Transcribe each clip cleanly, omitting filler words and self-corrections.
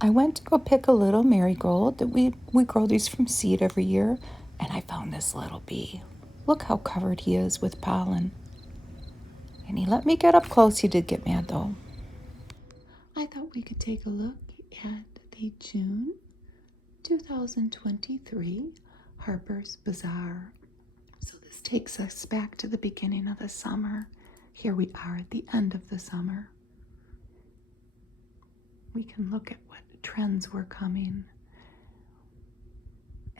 I went to go pick a little marigold that we grow these from seed every year, and I found this little bee. Look how covered he is with pollen. And he let me get up close. He did get mad though. I thought we could take a look at the June 2023 Harper's Bazaar. So this takes us back to the beginning of the summer. Here we are at the end of the summer. We can look at what trends were coming.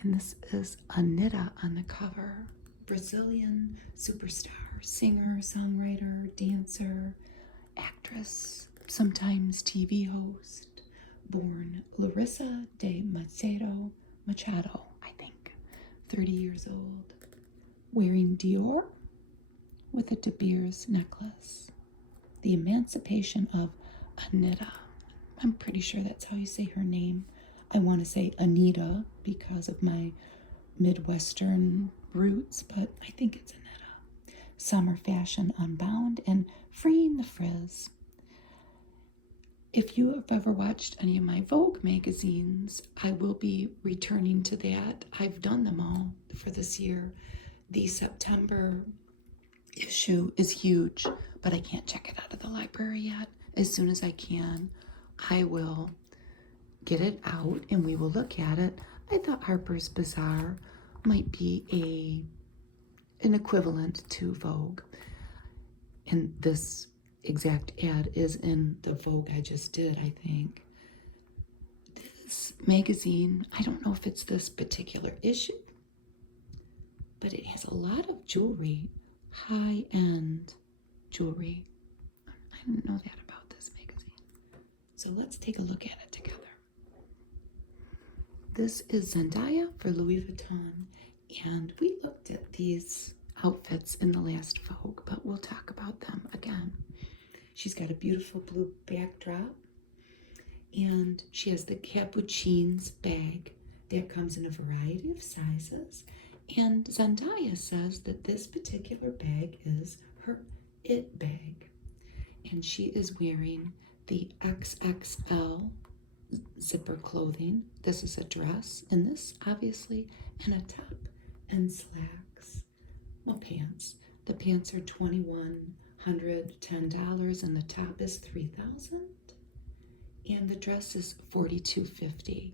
And this is Anitta on the cover. Brazilian superstar, singer, songwriter, dancer, actress, sometimes TV host, born Larissa de Machado, I think, 30 years old, wearing Dior with a De Beers necklace. The Emancipation of Anitta. I'm pretty sure that's how you say her name. I want to say Anita because of my Midwestern roots, but I think it's Anitta. Summer Fashion Unbound and Freeing the Frizz. If you have ever watched any of my Vogue magazines, I will be returning to that. I've done them all for this year. The September issue is huge, but I can't check it out of the library yet. As soon as I can, I will get it out and we will look at it. I thought Harper's Bazaar might be an equivalent to Vogue. And this exact ad is in the Vogue I just did, I think. This magazine, I don't know if it's this particular issue, but it has a lot of jewelry, high-end jewelry. I didn't know that about this magazine. So let's take a look at it together. This is Zendaya for Louis Vuitton, and we looked at these outfits in the last Vogue, but we'll talk about them again. She's got a beautiful blue backdrop, and she has the Capuchins bag that comes in a variety of sizes, and Zendaya says that this particular bag is her it bag, and she is wearing the XXL zipper clothing. This is a dress, and this obviously in a top and slacks. Well, pants. The pants are $2,110 and the top is $3,000. And the dress is $4,250.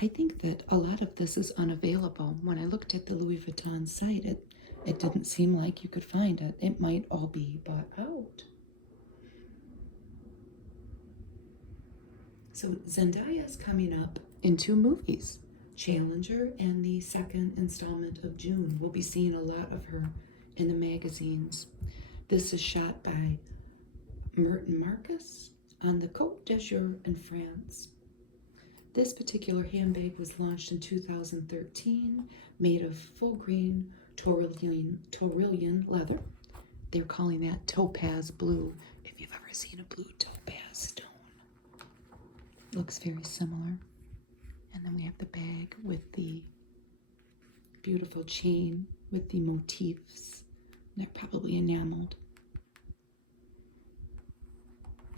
I think that a lot of this is unavailable. When I looked at the Louis Vuitton site, it didn't seem like you could find it. It might all be bought out. So Zendaya is coming up in 2 movies, Challenger and the second installment of June. We'll be seeing a lot of her in the magazines. This is shot by Merton Marcus on the Côte d'Azur in France. This particular handbag was launched in 2013, made of full grain Tyrolean leather. They're calling that topaz blue, if you've ever seen a blue topaz stone. Looks very similar. And then we have the bag with the beautiful chain with the motifs. They're probably enameled.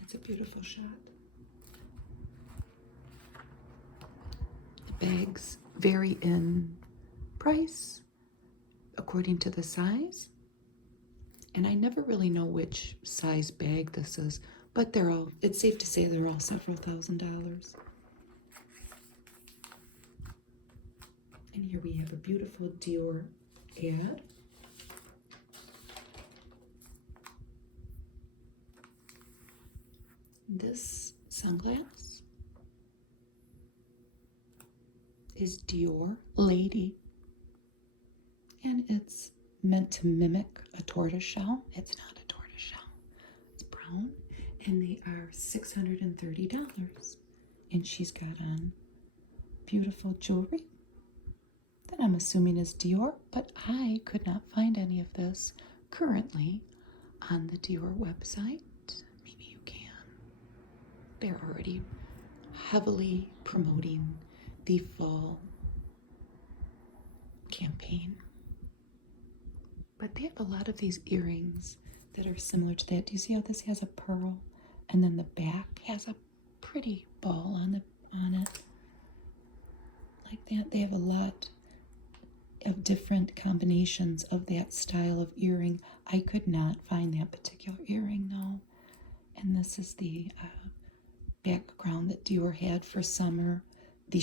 It's a beautiful shot. The bags vary in price according to the size. And I never really know which size bag this is, but it's safe to say they're all several $1,000s. And here we have a beautiful Dior ad. This sunglass is Dior Lady, and it's meant to mimic a tortoiseshell. It's not a tortoiseshell. It's brown, and they are $630. And she's got on beautiful jewelry that I'm assuming is Dior, but I could not find any of this currently on the Dior website. Maybe you can. They're already heavily promoting the fall campaign. But they have a lot of these earrings that are similar to that. Do you see how this has a pearl? And then the back has a pretty ball on the on it. Like that. They have a lot of different combinations of that style of earring. I could not find that particular earring though. And this is the background that Dior had for summer. The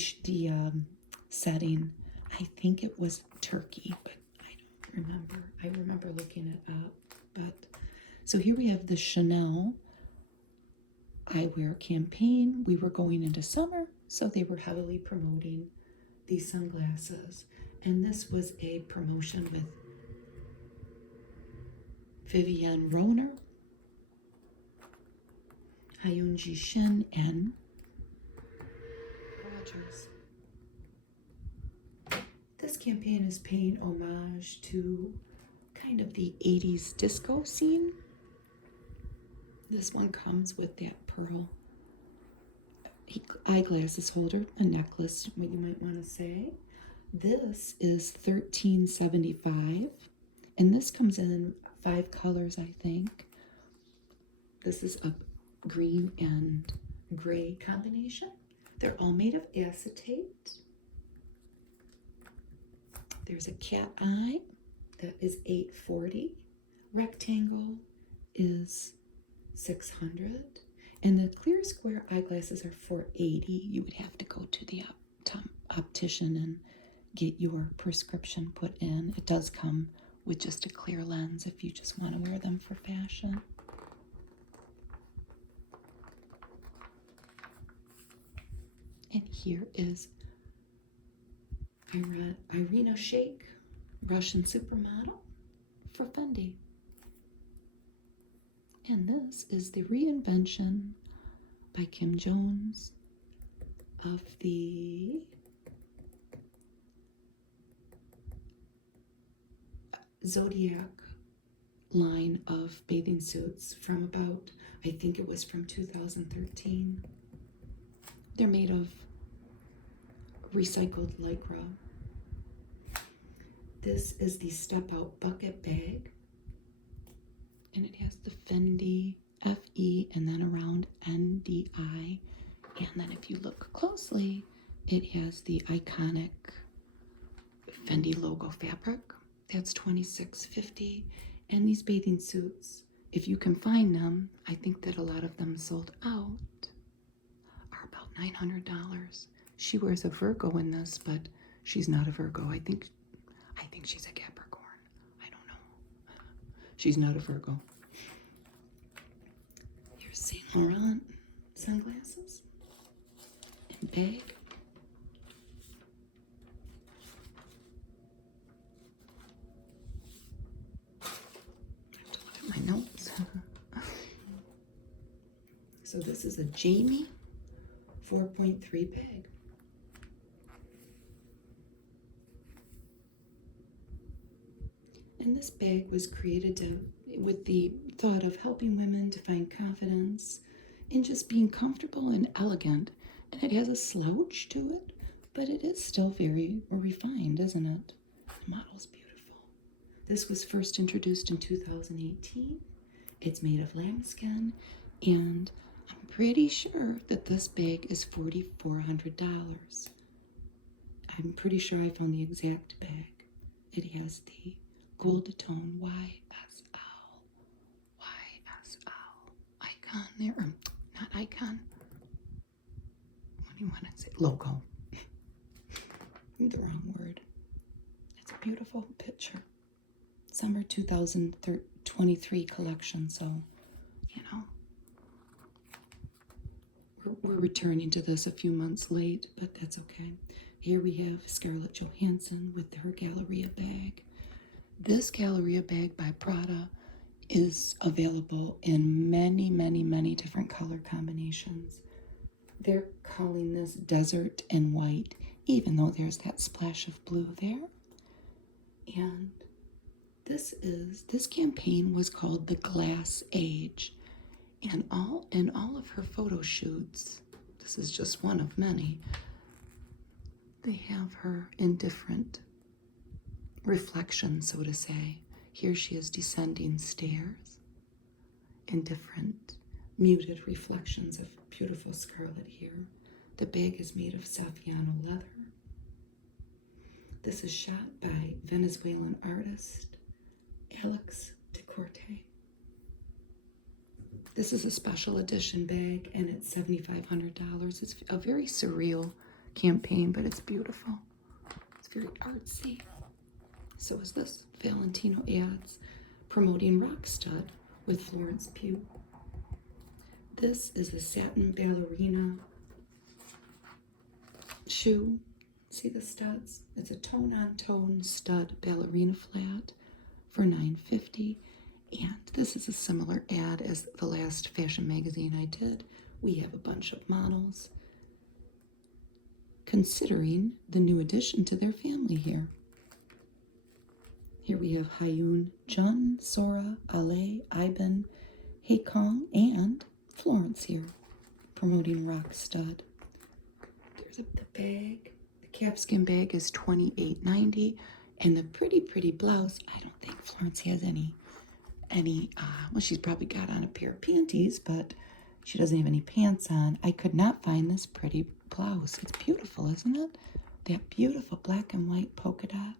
setting, I think it was turkey, but I don't remember. I remember looking it up. But so here we have the Chanel eyewear campaign. We were going into summer, so they were heavily promoting these sunglasses. And this was a promotion with Vivienne Roner, Hyunji Shin, and Rogers. This campaign is paying homage to kind of the 80s disco scene. This one comes with that pearl eyeglasses holder, a necklace, what you might want to say. This is $13.75, and this comes in 5 colors, I think. This is a green and gray combination. They're all made of acetate. There's a cat eye that is $840. Rectangle is $600. And the clear square eyeglasses are $480. You would have to go to the optician and get your prescription put in. It does come with just a clear lens if you just want to wear them for fashion. And here is Irina Shayk, Russian supermodel for Fendi. And this is the reinvention by Kim Jones of the Zodiac line of bathing suits from about, I think it was from 2013. They're made of recycled Lycra. This is the Step Out bucket bag. And it has the Fendi FE and then around NDI. And then if you look closely, it has the iconic Fendi logo fabric. That's $26.50. And these bathing suits, if you can find them, I think that a lot of them sold out, are about $900. She wears a Virgo in this, but she's not a Virgo. I think she's a Capricorn. I don't know. She's not a Virgo. Here's Saint Laurent sunglasses and bag. I have to look at my notes. So this is a Jamie 4.3 bag. And this bag was created with the thought of helping women to find confidence in just being comfortable and elegant. And it has a slouch to it, but it is still very refined, isn't it? The model's beautiful. This was first introduced in 2018. It's made of lambskin, and I'm pretty sure that this bag is $4,400. I'm pretty sure I found the exact bag. It has the gold tone YSL icon there, or not icon. What do you want to say? Logo. The wrong word. It's a beautiful picture. Summer 2023 collection, so, you know. We're returning to this a few months late, but that's okay. Here we have Scarlett Johansson with her Galleria bag. This Galleria bag by Prada is available in many, many, many different color combinations. They're calling this desert and white, even though there's that splash of blue there. And this campaign was called The Glass Age. And all of her photo shoots, this is just one of many, they have her in different reflections, so to say. Here she is descending stairs in different muted reflections of beautiful scarlet here. The bag is made of Saffiano leather. This is shot by Venezuelan artist Alex de Corte. This is a special edition bag, and it's $7,500. It's a very surreal campaign, but it's beautiful. It's very artsy. So is this. Valentino ads promoting Rock Stud with Florence Pugh. This is a satin ballerina shoe. See the studs? It's a tone-on-tone stud ballerina flat for $9.50. And this is a similar ad as the last fashion magazine I did. We have a bunch of models considering the new addition to their family here. Here we have Hyun Jun, Sora, Ale, Iben, Haekong, and Florence here, promoting Rock Stud. There's the bag. The calfskin bag is $28.90, and the pretty blouse. I don't think Florence has any. Well, she's probably got on a pair of panties, but she doesn't have any pants on. I could not find this pretty blouse. It's beautiful, isn't it? That beautiful black and white polka dot.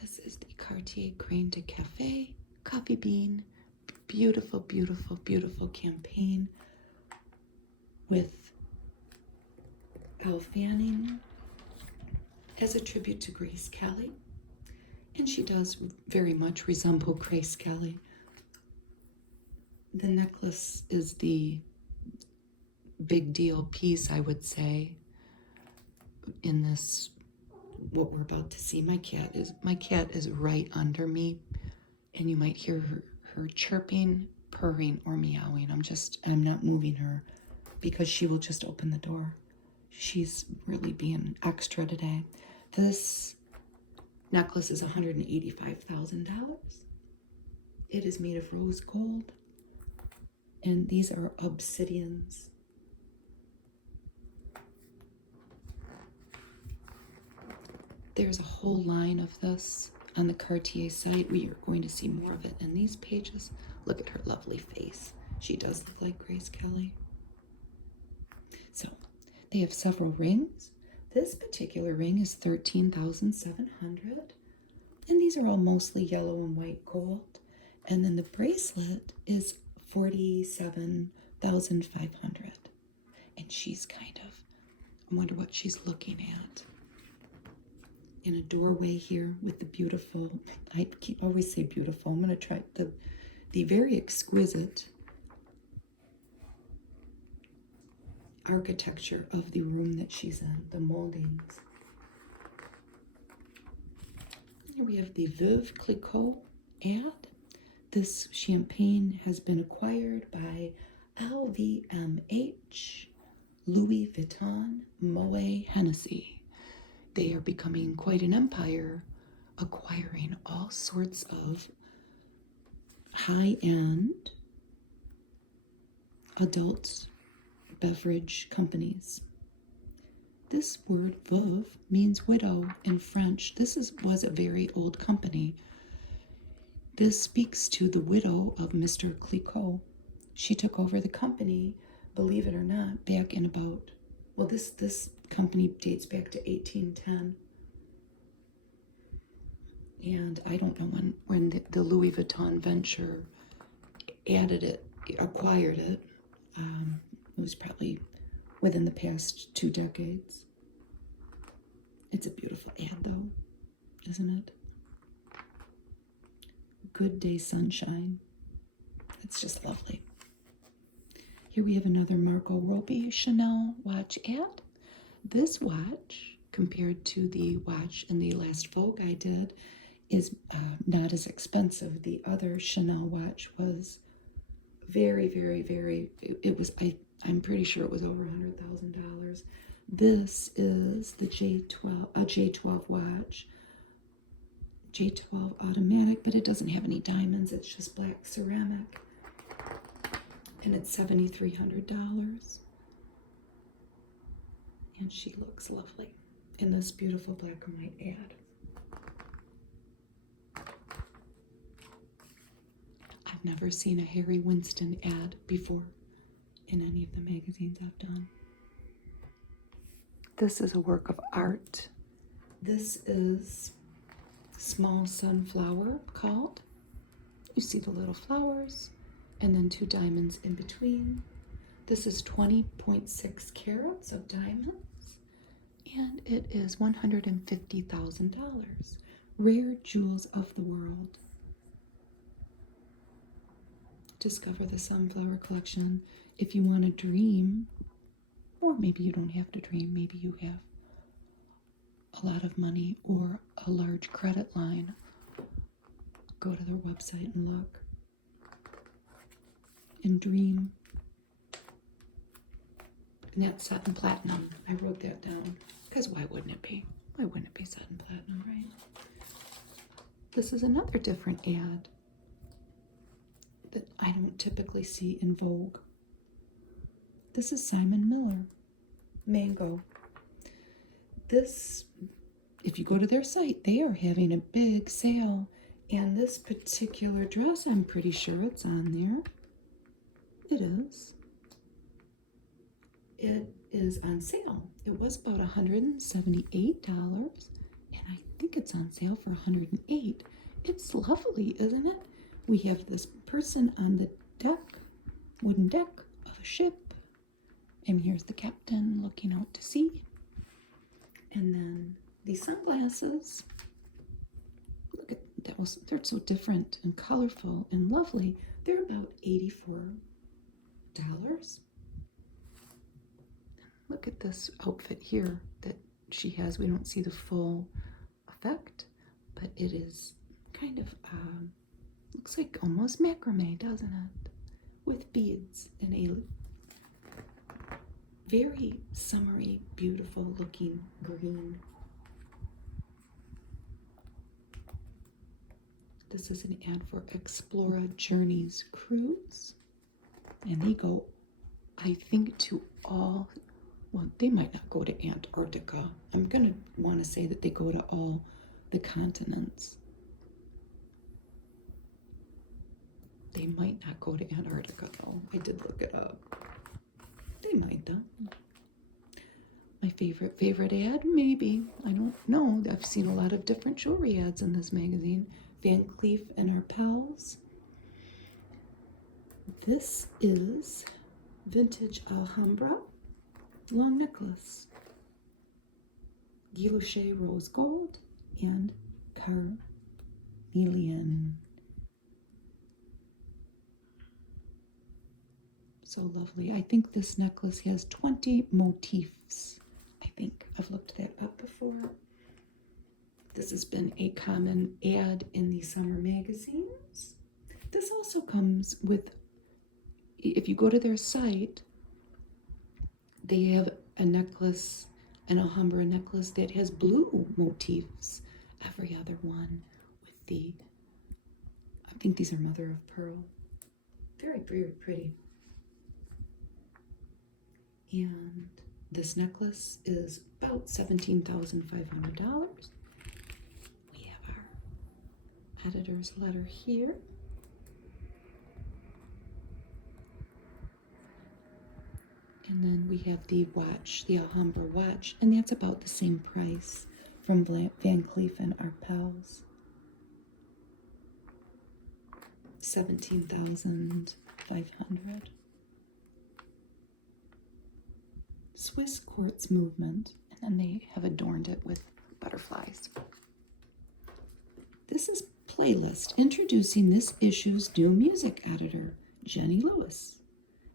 This is the Cartier Grain de Café coffee bean. Beautiful, beautiful, beautiful campaign with Elle Fanning as a tribute to Grace Kelly. And she does very much resemble Grace Kelly. The necklace is the big deal piece, I would say, in this, what we're about to see. My cat is right under me, and you might hear her chirping, purring, or meowing. I'm not moving her because she will just open the door. She's really being extra today. This necklace is $185,000. It is made of rose gold, and these are obsidians. There's a whole line of this on the Cartier site. We are going to see more of it in these pages. Look at her lovely face. She does look like Grace Kelly. So they have several rings. This particular ring is $13,700, and these are all mostly yellow and white gold. And then the bracelet is $47,500. And she's kind of, I wonder what she's looking at. In a doorway here with the beautiful, always say beautiful. I'm going to try the very exquisite architecture of the room that she's in, the moldings. Here we have the Veuve Clicquot ad. This champagne has been acquired by LVMH, Louis Vuitton, Moet Hennessy. They are becoming quite an empire, acquiring all sorts of high-end adult beverage companies. This word veuve means widow in French. This was a very old company. This speaks to the widow of Mr. Clicquot. She took over the company, believe it or not, back in about, well, this company dates back to 1810. And I don't know when the Louis Vuitton venture acquired it. It was probably within the past 2 decades. It's a beautiful ad, though, isn't it? Good day sunshine. It's just lovely. Here we have another Margot Robbie Chanel watch ad. This watch, compared to the watch in the last Vogue I did, is not as expensive. The other Chanel watch was very, very, very, I'm pretty sure it was over $100,000. This is the J12 watch. J12 automatic, but it doesn't have any diamonds. It's just black ceramic. And it's $7,300. And she looks lovely in this beautiful black and white ad. I've never seen a Harry Winston ad before. in any of the magazines I've done. This is a work of art. This is Small Sunflower called. You see the little flowers and then 2 diamonds in between. This is 20.6 carats of diamonds, and it is $150,000. Rare jewels of the world. Discover the Sunflower Collection. If you want to dream, or maybe you don't have to dream, maybe you have a lot of money or a large credit line, go to their website and look and dream. And that's set in platinum. I wrote that down because why wouldn't it be? Why wouldn't it be set in platinum, right? This is another different ad that I don't typically see in Vogue. This is Simon Miller, Mango. This, if you go to their site, they are having a big sale. And this particular dress, I'm pretty sure it's on there. It is. It is on sale. It was about $178, and I think it's on sale for $108. It's lovely, isn't it? We have this person on the deck, wooden deck of a ship, and here's the captain looking out to sea. And then these sunglasses. Look at that, they're so different and colorful and lovely. They're about $84. Look at this outfit here that she has. We don't see the full effect, but it is kind of, looks like almost macrame, doesn't it? With beads and a very summery, beautiful looking green. This is an ad for Explora Journeys Cruise. And they go, I think, to all, well, they might not go to Antarctica. I'm going to want to say that they go to all the continents. They might not go to Antarctica, though. I did look it up. They might, though. My favorite ad? Maybe. I don't know. I've seen a lot of different jewelry ads in this magazine. Van Cleef and Our Pals. This is vintage Alhambra long necklace. Guilloche rose gold and carnelian. So lovely. I think this necklace has 20 motifs. I think I've looked that up before. This has been a common ad in the summer magazines. This also comes with, if you go to their site, they have a necklace, an Alhambra necklace that has blue motifs. Every other one with the, I think these are mother of pearl. Very, very pretty. And this necklace is about $17,500. We have our editor's letter here. And then we have the watch, the Alhambra watch, and that's about the same price from Van Cleef and Our Pals. $17,500. Swiss quartz movement, and then they have adorned it with butterflies. This is Playlist, introducing this issue's new music editor, Jenny Lewis.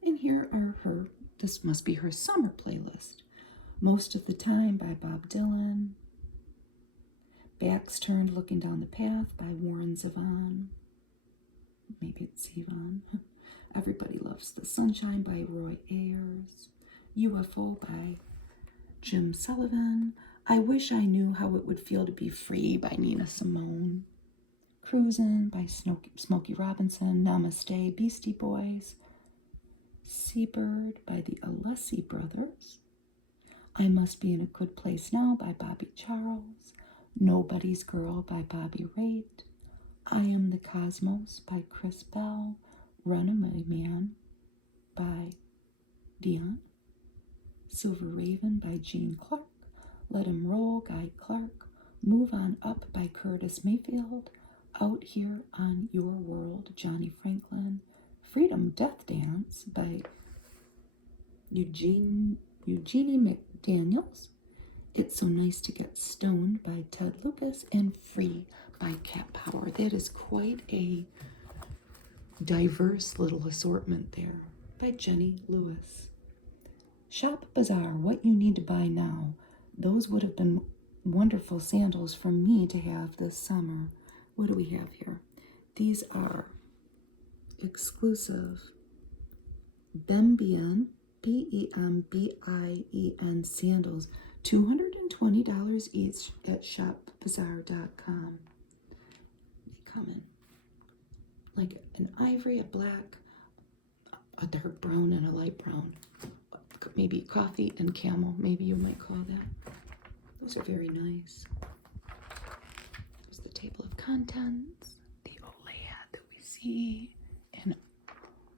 And here are her, this must be her summer playlist. Most of the Time by Bob Dylan. Backs Turned Looking Down the Path by Warren Zevon. Maybe it's Zevon. Everybody Loves the Sunshine by Roy Ayers. UFO by Jim Sullivan. I Wish I Knew How It Would Feel to Be Free by Nina Simone. Cruisin' by Smokey Robinson. Namaste, Beastie Boys. Seabird by the Alessi Brothers. I Must Be in a Good Place Now by Bobby Charles. Nobody's Girl by Bobby Raitt. I Am the Cosmos by Chris Bell. Runaway Man by Dion. Silver Raven by Jean Clark. Let 'Em Roll, Guy Clark. Move On Up by Curtis Mayfield. Out Here on Your World, Johnny Franklin. Freedom Death Dance by Eugenie McDaniels. It's So Nice to Get Stoned by Ted Lucas. And Free by Cat Power. That is quite a diverse little assortment there by Jenny Lewis. Shop Bazaar, what you need to buy now. Those would have been wonderful sandals for me to have this summer. What do we have here? These are exclusive Bembien, Bembien sandals, $220 each at shopbazaar.com. They come in like an ivory, a black, a dark brown, and a light brown. Maybe coffee and camel, maybe you might call that. Those are very nice. There's the table of contents, the Olay ad that we see in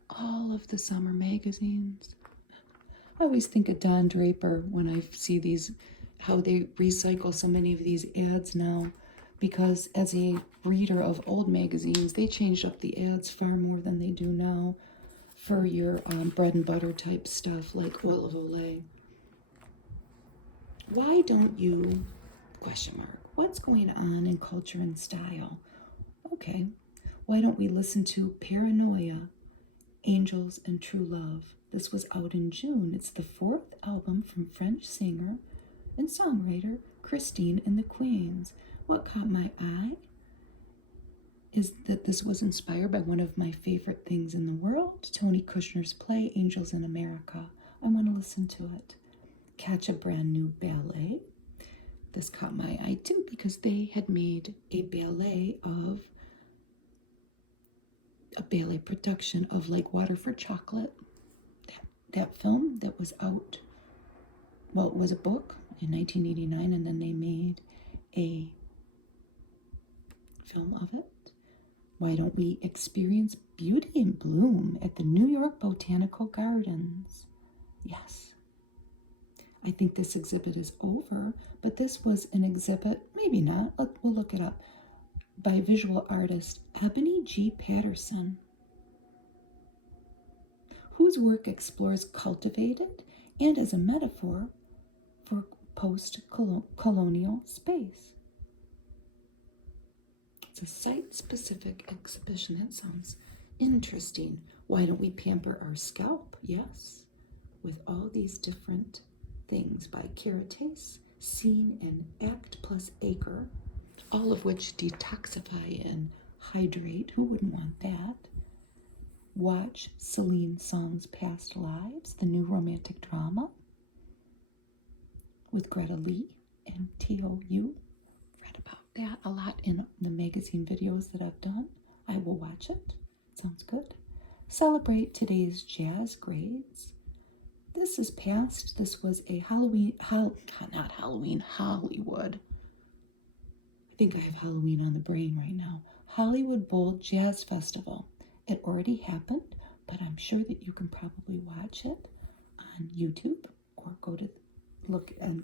all of the summer magazines. I always think of Don Draper when I see these, how they recycle so many of these ads now, because as a reader of old magazines, they changed up the ads far more than they do now for your bread and butter type stuff like oil of Olay. Why don't you, question mark, what's going on in culture and style? Okay, why don't we listen to Paranoia, Angels and True Love? This was out in June. It's the 4th album from French singer and songwriter Christine and the Queens. What caught my eye is that this was inspired by one of my favorite things in the world, Tony Kushner's play, Angels in America. I want to listen to it. Catch a Brand New Ballet. This caught my eye too because they had made a ballet production of Like Water for Chocolate. That film that was out, well, it was a book in 1989, and then they made a film of it. Why don't we experience beauty in bloom at the New York Botanical Gardens? Yes. I think this exhibit is over, but this was an exhibit, maybe not, we'll look it up, by visual artist Ebony G. Patterson, whose work explores cultivated and as a metaphor for post-colonial space. It's a site-specific exhibition. That sounds interesting. Why don't we pamper our scalp? Yes, with all these different things by Curated, Scene, and Act Plus Acre, all of which detoxify and hydrate. Who wouldn't want that? Watch Celine Song's Past Lives, the new romantic drama with Greta Lee and T.O.U. Read about that a lot in the magazine videos that I've done. I will watch it. Sounds good. Celebrate today's jazz grades. This is past. This was a Hollywood. I think I have Halloween on the brain right now. Hollywood Bowl Jazz Festival. It already happened, but I'm sure that you can probably watch it on YouTube or go to look on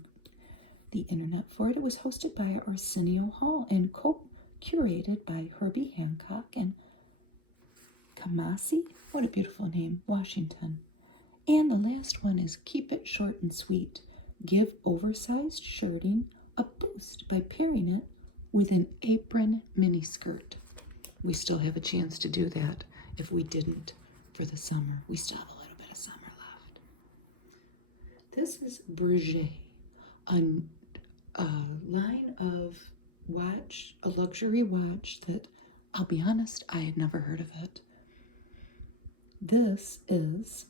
the internet for it. It was hosted by Arsenio Hall and co-curated by Herbie Hancock and Kamasi, what a beautiful name, Washington. And the last one is Keep It Short and Sweet. Give oversized shirting a boost by pairing it with an apron miniskirt. We still have a chance to do that if we didn't for the summer. We still have a little bit of summer left. This is Breguet, a line of watch, a luxury watch that, I'll be honest, I had never heard of it. This is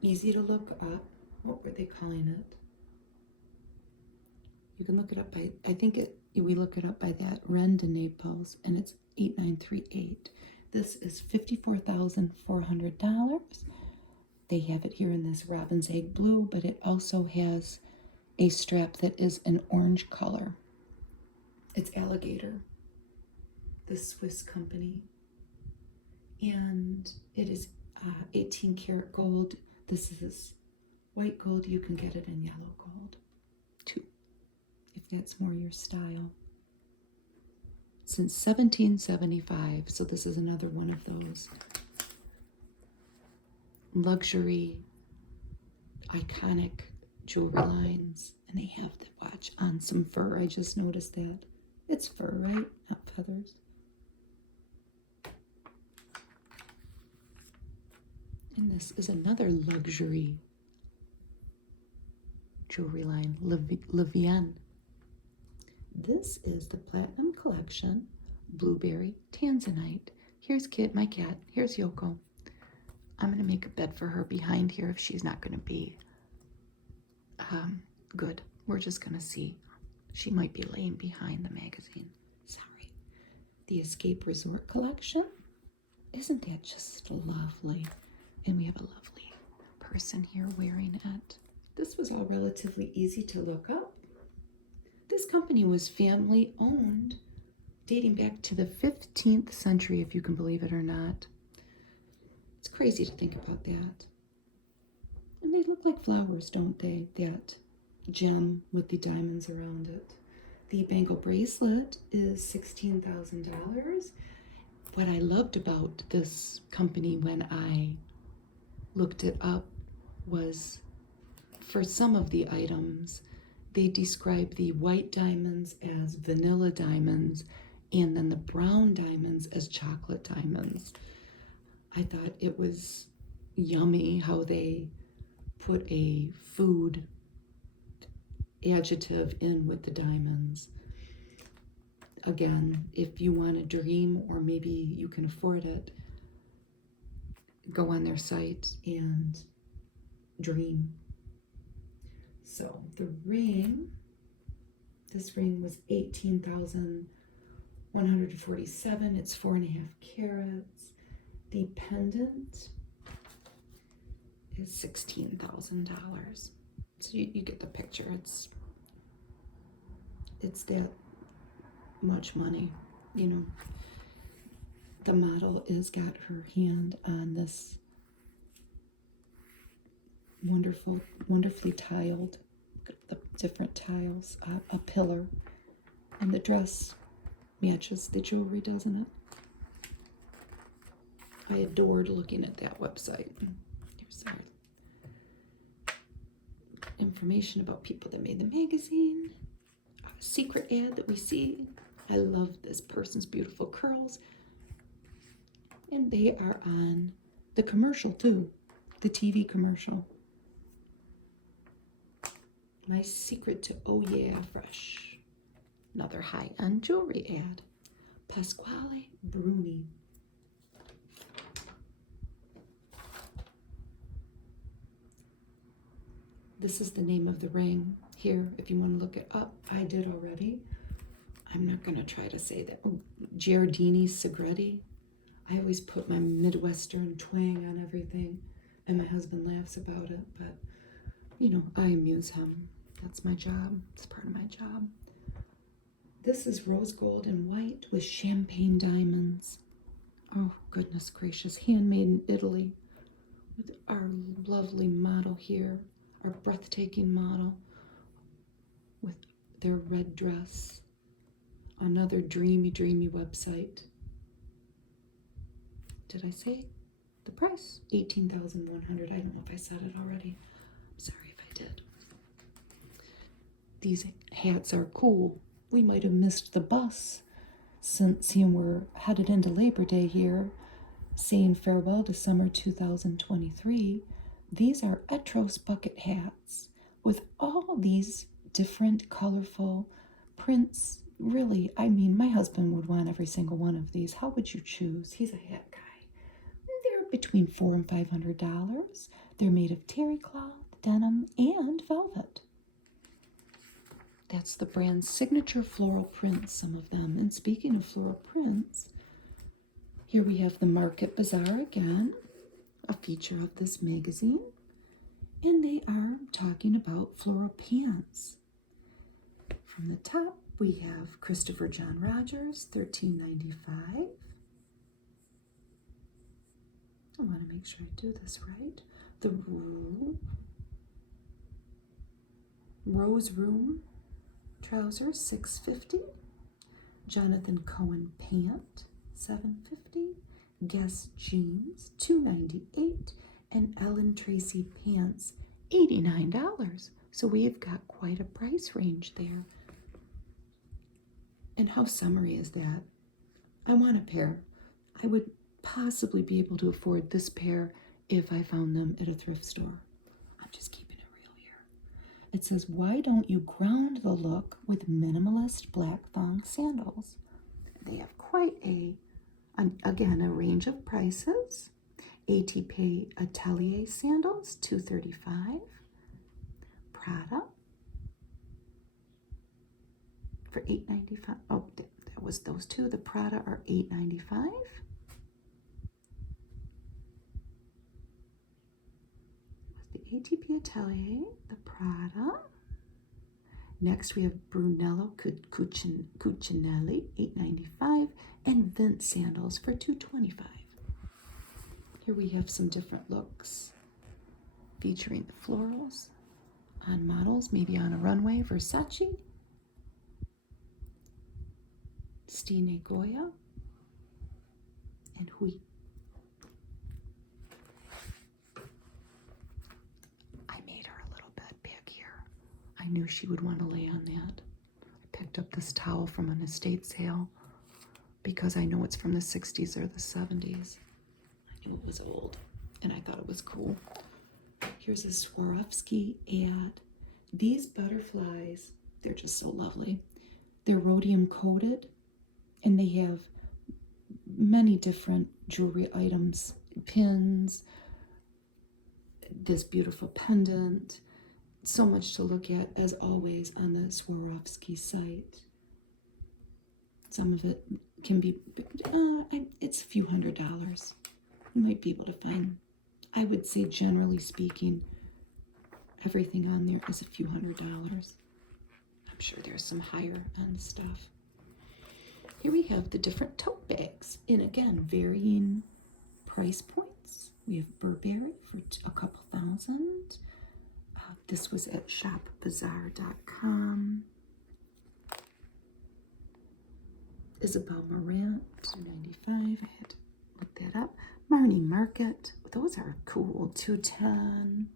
easy to look up. What were they calling it? You can look it up by, we look it up by that, Ren de Naples, and it's 8938. This is $54,400. They have it here in this robin's egg blue, but it also has a strap that is an orange color. It's Alligator, the Swiss company. and it is 18 karat gold. This is white gold. You can get it in yellow gold too, if that's more your style. Since 1775, so this is another one of those luxury, iconic jewelry lines. And they have the watch on some fur. I just noticed that. It's fur, right? Not feathers. And this is another luxury jewelry line, Levian. This is the Platinum Collection, Blueberry Tanzanite. Here's Kit, my cat. Here's Yoko. I'm going to make a bed for her behind here if she's not going to be good. We're just going to see. She might be laying behind the magazine. Sorry. The Escape Resort Collection. Isn't that just lovely? And we have a lovely person here wearing it. This was all relatively easy to look up. This company was family owned, dating back to the 15th century, if you can believe it or not. It's crazy to think about that. And they look like flowers, don't they? That gem with the diamonds around it. The bangle bracelet is $16,000. What I loved about this company when I looked it up was, for some of the items, they describe the white diamonds as vanilla diamonds and then the brown diamonds as chocolate diamonds. I thought it was yummy how they put a food adjective in with the diamonds. Again, if you want to dream, or maybe you can afford it, go on their site and dream. So the ring, this ring was $18,147. It's 4.5 carats. The pendant is $16,000. So you get the picture. It's that much money, you know. The model is got her hand on this wonderfully tiled, the different tiles, a pillar, and the dress matches the jewelry, doesn't it? I adored looking at that website. Here's our information about people that made the magazine. A secret ad that we see. I love this person's beautiful curls. And they are on the commercial too, the TV commercial. My secret to Oh Yeah Fresh. Another high-end jewelry ad. Pasquale Bruni. This is the name of the ring here, if you want to look it up. I did already. I'm not going to try to say that. Oh, Giardini Segretti. I always put my Midwestern twang on everything, and my husband laughs about it, but, you know, I amuse him. That's my job. It's part of my job. This is rose gold and white with champagne diamonds. Oh, goodness gracious. Handmade in Italy with our lovely model here, our breathtaking model with their red dress. Another dreamy website. Did I say the price? $18,100. I don't know if I said it already. I'm sorry if I did. These hats are cool. We might have missed the bus since, seeing we're headed into Labor Day here, saying farewell to summer 2023. These are Etros bucket hats with all these different colorful prints. Really, I mean, my husband would want every single one of these. How would you choose? He's a hat guy. They're between $400 and $500. They're made of terry cloth, denim, and velvet. That's the brand's signature floral prints, some of them. And speaking of floral prints, here we have the Market Bazaar again, a feature of this magazine. And they are talking about floral pants. From the top, we have Christopher John Rogers, $13.95. I want to make sure I do this right. The Rose Room trousers, $6.50. Jonathan Cohen pant, $7.50. Guess jeans, $2.98. And Ellen Tracy pants, $89. So we've got quite a price range there. And how summery is that? I want a pair. I would possibly be able to afford this pair if I found them at a thrift store. I'm just keeping it real here. It says, why don't you ground the look with minimalist black thong sandals? They have quite again, a range of prices. ATP Atelier sandals, $2.35. Prada for $8.95. Oh, that was those two. The Prada are $8.95. The ATP Atelier, the Prada. Next we have Brunello Cucinelli, $8.95, and Vince sandals for $2.25. Here we have some different looks featuring the florals on models, maybe on a runway. Versace, Stine Goya, and Hui. I made her a little bit big here. I knew she would want to lay on that. I picked up this towel from an estate sale because I know it's from the 60s or the 70s. I knew it was old, and I thought it was cool. Here's a Swarovski ad. These butterflies, they're just so lovely. They're rhodium coated, and they have many different jewelry items, pins, this beautiful pendant. So much to look at, as always, on the Swarovski site. Some of it can be, it's a few $100s. You might be able to find, I would say generally speaking, everything on there is a few $100s. I'm sure there's some higher end stuff. Here we have the different tote bags in, again, varying price points. We have Burberry for a couple thousand. This was at shopbazaar.com. Isabel Marant, $2.95. I had to look that up. Marnie Market, those are cool, $2.10.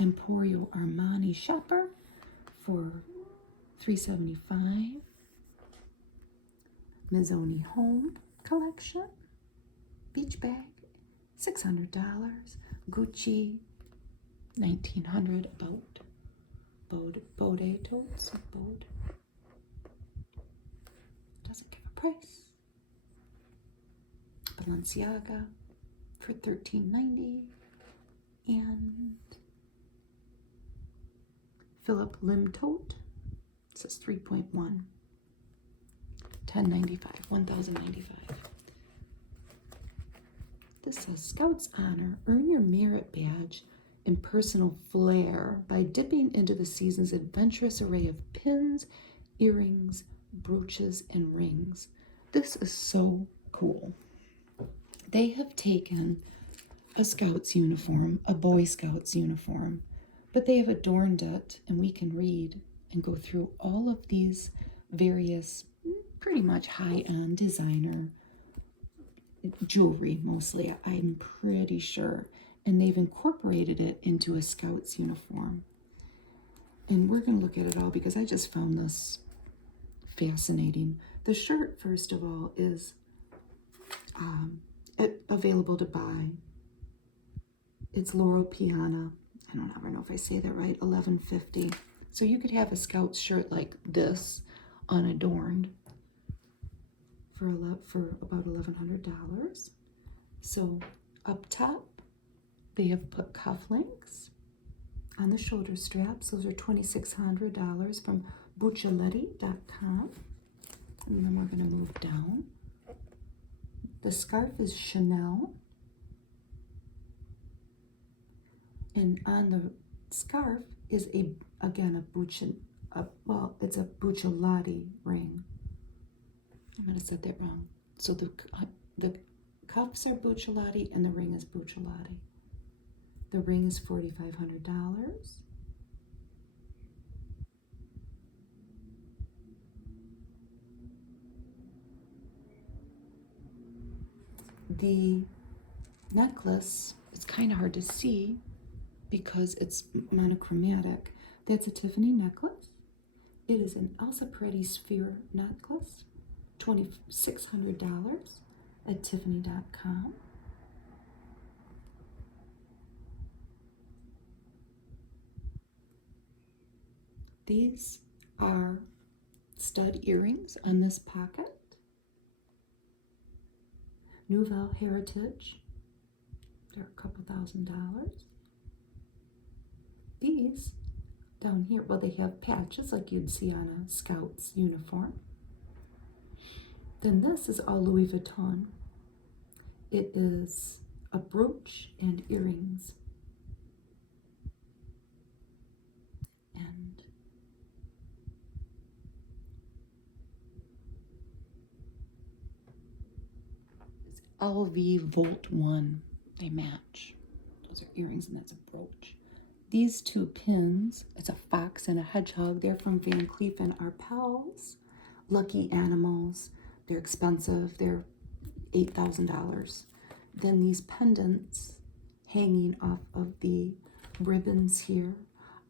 Emporio Armani Shopper for $3.75. Mazzoni Home Collection, beach bag, $600. Gucci, $1,900. Bode totes. Bode doesn't give a price. Balenciaga for $13.90, and Philip Lim tote. It says 3.1. $10.95. $1,095. This says Scouts Honor. Earn your merit badge and personal flair by dipping into the season's adventurous array of pins, earrings, brooches, and rings. This is so cool. They have taken a Scouts uniform, a Boy Scouts uniform, but they have adorned it, and we can read and go through all of these various pretty much high-end designer jewelry, mostly, I'm pretty sure. And they've incorporated it into a Scouts uniform. And we're going to look at it all because I just found this fascinating. The shirt, first of all, is available to buy. It's Loro Piana. I don't ever know if I say that right. $11.50. So you could have a Scouts shirt like this, unadorned, for about $1,100. So up top, they have put cufflinks on the shoulder straps. Those are $2,600 from Buccioletti.com. And then we're going to move down. The scarf is Chanel. And on the scarf is it's a Buccioletti ring. I'm going to set that wrong. So the cuffs are Buccellati and the ring is Buccellati. The ring is $4,500. The necklace is kind of hard to see because it's monochromatic. That's a Tiffany necklace. It is an Elsa Peretti sphere necklace, $2,600 at Tiffany.com. These are stud earrings on this pocket. Nouvelle Heritage. They're a couple $1,000s. These down here, well, they have patches like you'd see on a Scout's uniform. Then this is all Louis Vuitton. It is a brooch and earrings. And it's LV Volt 1. They match. Those are earrings and that's a brooch. These two pins, it's a fox and a hedgehog. They're from Van Cleef and Arpels. Lucky Animals. They're expensive. They're $8,000. Then these pendants hanging off of the ribbons here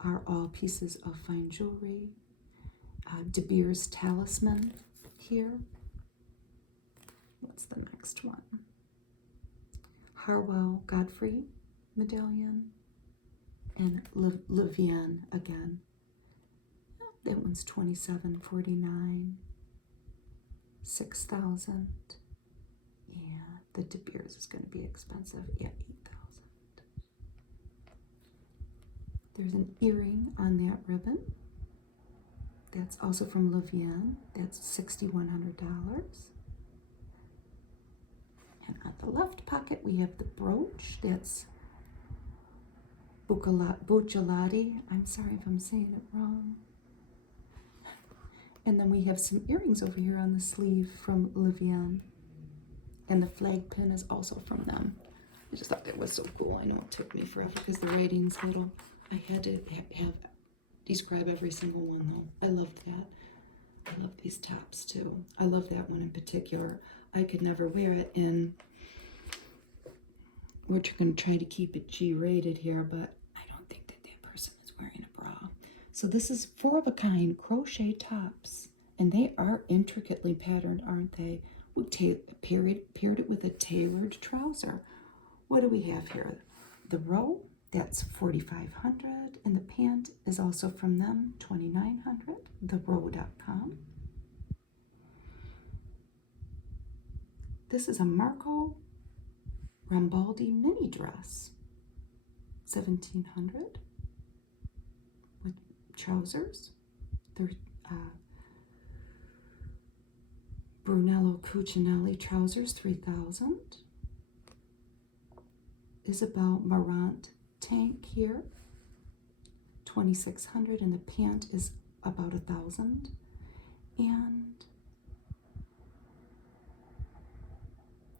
are all pieces of fine jewelry. De Beers talisman here. What's the next one? Harwell Godfrey medallion. And Levian again. That one's $2,749. $6,000. Yeah, the De Beers is going to be expensive. Yeah, $8,000. There's an earring on that ribbon. That's also from Levian. That's $6,100. And on the left pocket, we have the brooch. That's Buccellati. I'm sorry if I'm saying it wrong. And then we have some earrings over here on the sleeve from Levian. And the flag pin is also from them. I just thought that was so cool. I know it took me forever because the writing's little. I had to have describe every single one though. I loved that. I love these tops too. I love that one in particular. I could never wear it in. We're going to try to keep it G-rated here, but I don't think that that person is wearing a bra. So this is 4 of a kind crochet tops, and they are intricately patterned, aren't they? We paired it with a tailored trouser. What do we have here? The row, that's $4,500, and the pant is also from them, $2,900, therow.com. This is a Marco Rambaldi mini dress, $1,700 with trousers. They're Brunello Cucinelli trousers, $3,000. Isabel Marant tank here, $2,600, and the pant is about $1,000. And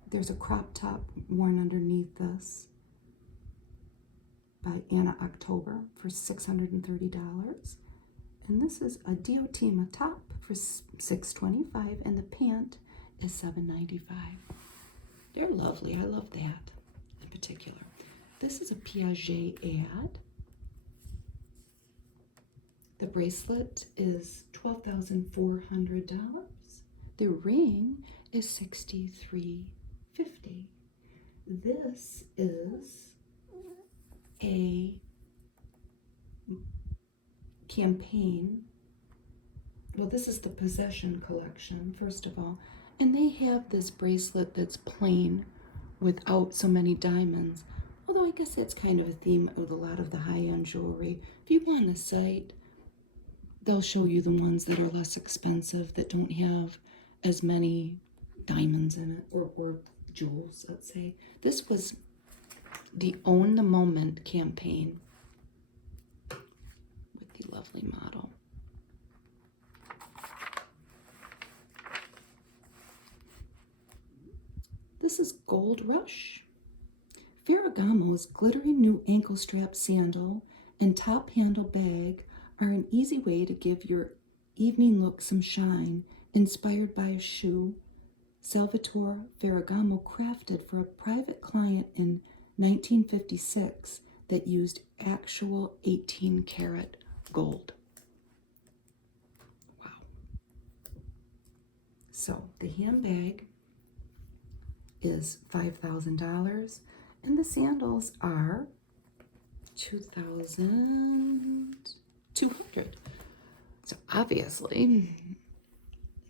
there's a crop top worn underneath this by Anna October for $630. And this is a Diotima top for $625, and the pant is $795. They're lovely. I love that in particular. This is a Piaget ad. The bracelet is $12,400. The ring is $63.50. This is a campaign. Well, this is the Possession collection, first of all. And they have this bracelet that's plain without so many diamonds. Although I guess that's kind of a theme with a lot of the high-end jewelry. If you go on the site, they'll show you the ones that are less expensive, that don't have as many diamonds in it, or jewels, let's say. This was the Own the Moment campaign with the lovely model. This is Gold Rush. Ferragamo's glittering new ankle strap sandal and top handle bag are an easy way to give your evening look some shine, inspired by a shoe Salvatore Ferragamo crafted for a private client in 1956 that used actual 18-karat gold. Wow. So the handbag is $5,000 and the sandals are $2,200. So obviously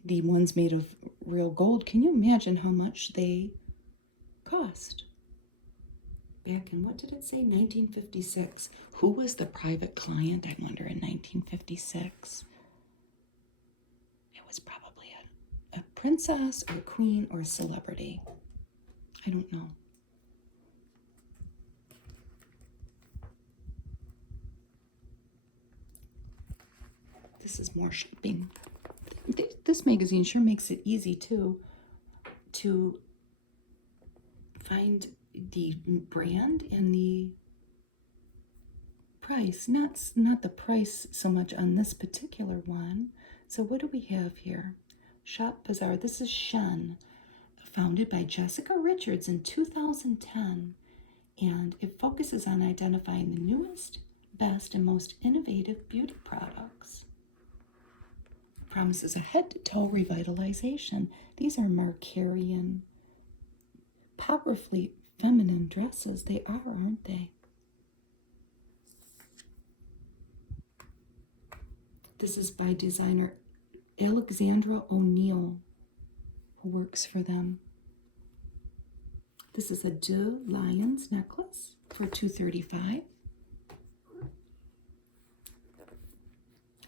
the ones made of real gold, can you imagine how much they cost? Back in, what did it say, 1956? Who was the private client, I wonder, in 1956? It was probably a princess or a queen or a celebrity. I don't know. This is more shopping. This magazine sure makes it easy too to find the brand and the price. Not the price so much on this particular one. So what do we have here? Shop Bazaar. This is Shen, founded by Jessica Richards in 2010, and it focuses on identifying the newest, best, and most innovative beauty products. Promises a head-to-toe revitalization. These are Marcarian, powerfully feminine dresses. They are, aren't they? This is by designer Alexandra O'Neill, who works for them. This is a Deux Lions necklace for $235.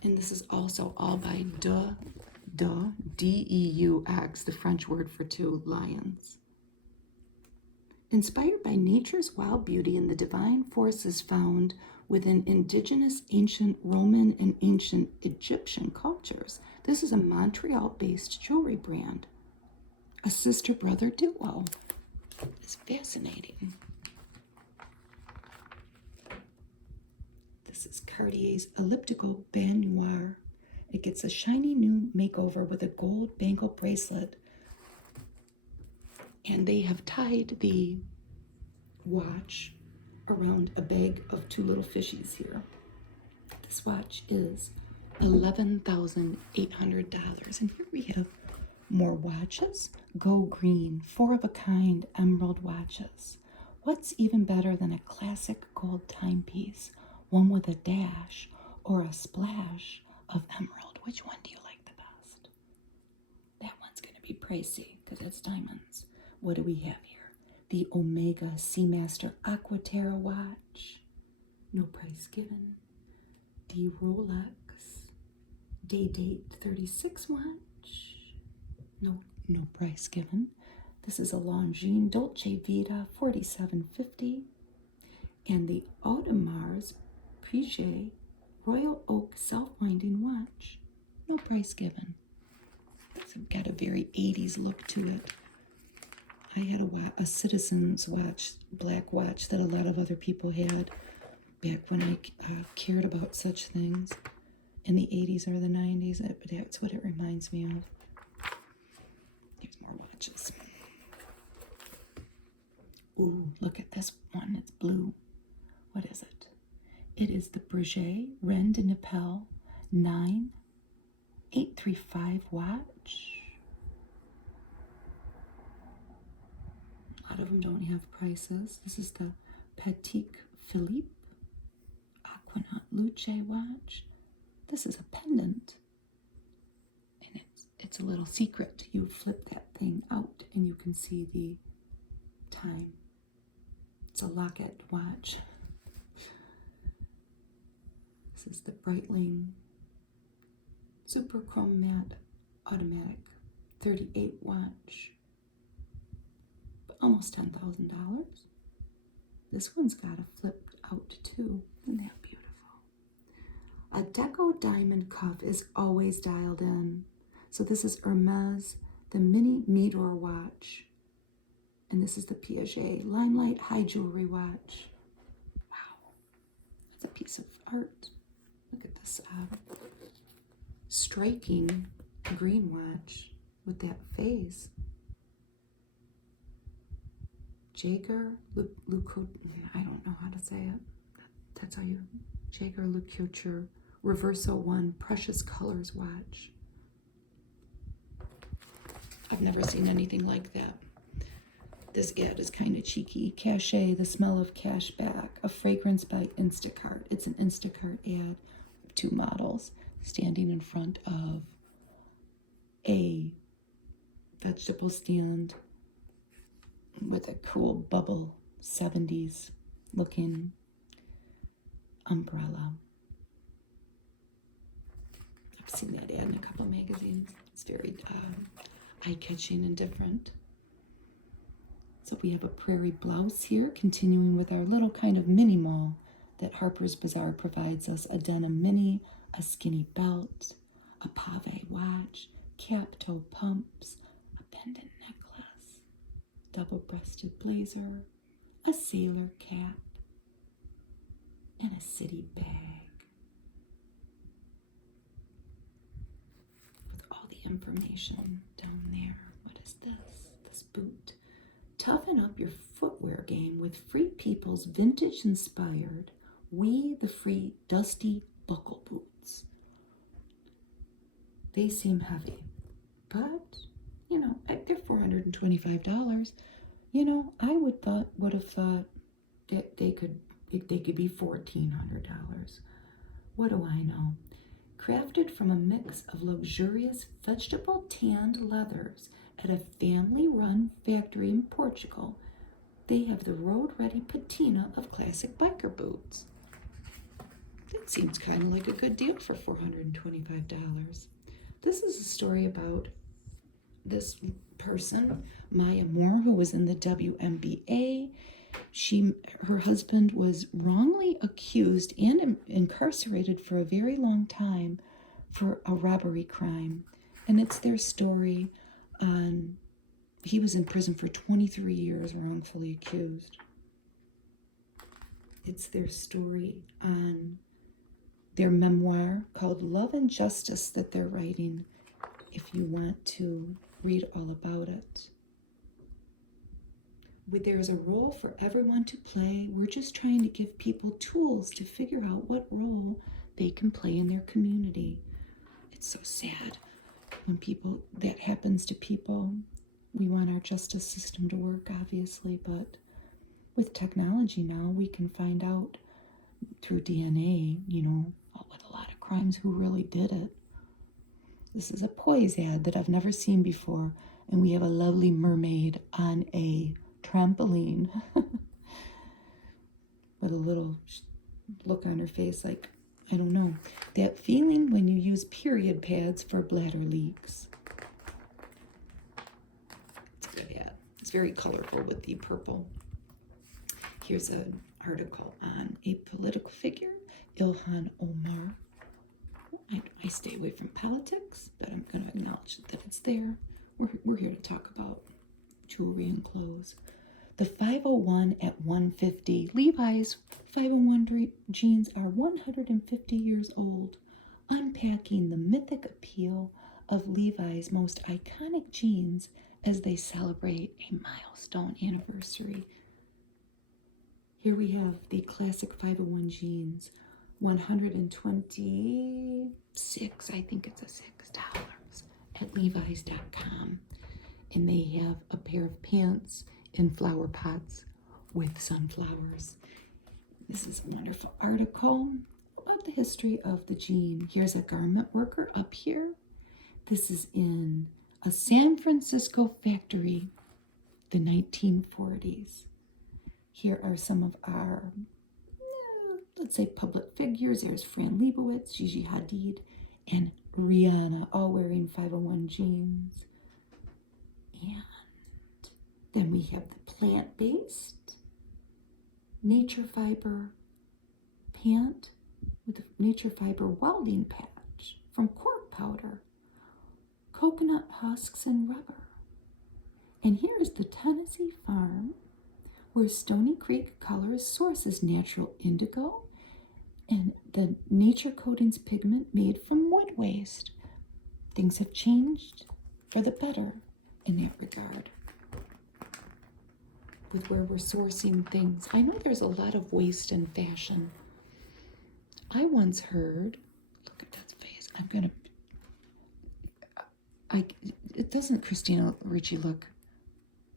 And this is also all by Deux, D-E-U-X, the French word for two lions. Inspired by nature's wild beauty and the divine forces found within indigenous ancient Roman and ancient Egyptian cultures, this is a Montreal-based jewelry brand. A sister-brother duo. It's fascinating. This is Cartier's elliptical baignoire. It gets a shiny new makeover with a gold bangle bracelet. And they have tied the watch around a bag of two little fishies here. This watch is $11,800. And here we have more watches. Go Green, 4-of-a-kind emerald watches. What's even better than a classic gold timepiece? One with a dash or a splash of emerald. Which one do you like the best? That one's going to be pricey because it's diamonds. What do we have here? The Omega Seamaster Aquaterra watch. No price given. The Rolex Day-Date 36 watch. No price given. This is a Longines Dolce Vita $47.50. And the Audemars Piguet Royal Oak self-winding watch. No price given. It's got a very 80s look to it. I had a Citizen's watch, black watch, that a lot of other people had back when I cared about such things in the 80s or the 90s. That's what it reminds me of. Here's more watches. Ooh, look at this one. It's blue. What is it? It is the Breguet Reine de Naples 9835 watch. A lot of them don't have prices. This is the Patek Philippe Aquanaut Luce watch. This is a pendant. And it's a little secret. You flip that thing out and you can see the time. It's a locket watch. This is the Breitling Super Chrome Matte Automatic 38 watch. Almost $10,000. This one's got a flipped out too. Isn't that beautiful? A deco diamond cuff is always dialed in. So this is Hermes, the Mini Meteor watch. And this is the Piaget Limelight High Jewelry Watch. Wow, that's a piece of art. Look at this striking green watch with that face. Jaeger, I don't know how to say it. That's how you, Jaeger LeCouture Reverso 1 Precious Colors watch. I've never seen anything like that. This ad is kind of cheeky. Cachet, the smell of cash back, a fragrance by Instacart. It's an Instacart ad. Two models standing in front of a vegetable stand with a cool bubble 70s looking umbrella. I've seen that ad in a couple magazines. It's very eye-catching and different. So we have a prairie blouse here, continuing with our little kind of mini mall that Harper's Bazaar provides us. A denim mini, a skinny belt, a pave watch, cap toe pumps, a pendant necklace, double-breasted blazer, a sailor cap, and a city bag. With all the information down there. What is this? This boot. Toughen up your footwear game with Free People's vintage-inspired We the Free Dusty Buckle Boots. They seem heavy, but, you know, they're $425. You know, I would have thought that they could be $1,400. What do I know? Crafted from a mix of luxurious vegetable tanned leathers at a family-run factory in Portugal, they have the road-ready patina of classic biker boots. That seems kind of like a good deal for $425. This is a story about this person, Maya Moore, who was in the WNBA. Her husband was wrongly accused and incarcerated for a very long time for a robbery crime. And it's their story on, he was in prison for 23 years, wrongfully accused. It's their story on their memoir called Love and Justice that they're writing, if you want to read all about it. There's a role for everyone to play. We're just trying to give people tools to figure out what role they can play in their community. It's so sad when that happens to people. We want our justice system to work, obviously, but with technology now, we can find out through DNA, you know, with a lot of crimes, who really did it. This is a Poise ad that I've never seen before, and we have a lovely mermaid on a trampoline with a little look on her face like, I don't know, that feeling when you use period pads for bladder leaks. It's a good ad. It's very colorful with the purple. Here's an article on a political figure, Ilhan Omar. I stay away from politics, but I'm going to acknowledge that it's there. We're here to talk about jewelry and clothes. The 501 at 150. Levi's 501 jeans are 150 years old, unpacking the mythic appeal of Levi's most iconic jeans as they celebrate a milestone anniversary. Here we have the classic 501 jeans, 126, I think it's $6 at levis.com. And they have a pair of pants in flower pots with sunflowers. This is a wonderful article about the history of the jean. Here's a garment worker up here. This is in a San Francisco factory, the 1940s. Here are some of our, let's say, public figures. There's Fran Lebowitz, Gigi Hadid, and Rihanna, all wearing 501 jeans. And then we have the plant-based nature fiber pant with a nature fiber welding patch from cork powder, coconut husks and rubber. And here is the Tennessee farm where Stony Creek colors sources natural indigo and the nature coatings pigment made from wood waste. Things have changed for the better in that regard with where we're sourcing things. I know there's a lot of waste in fashion. I once heard, look at that face. It doesn't Christina Ricci look,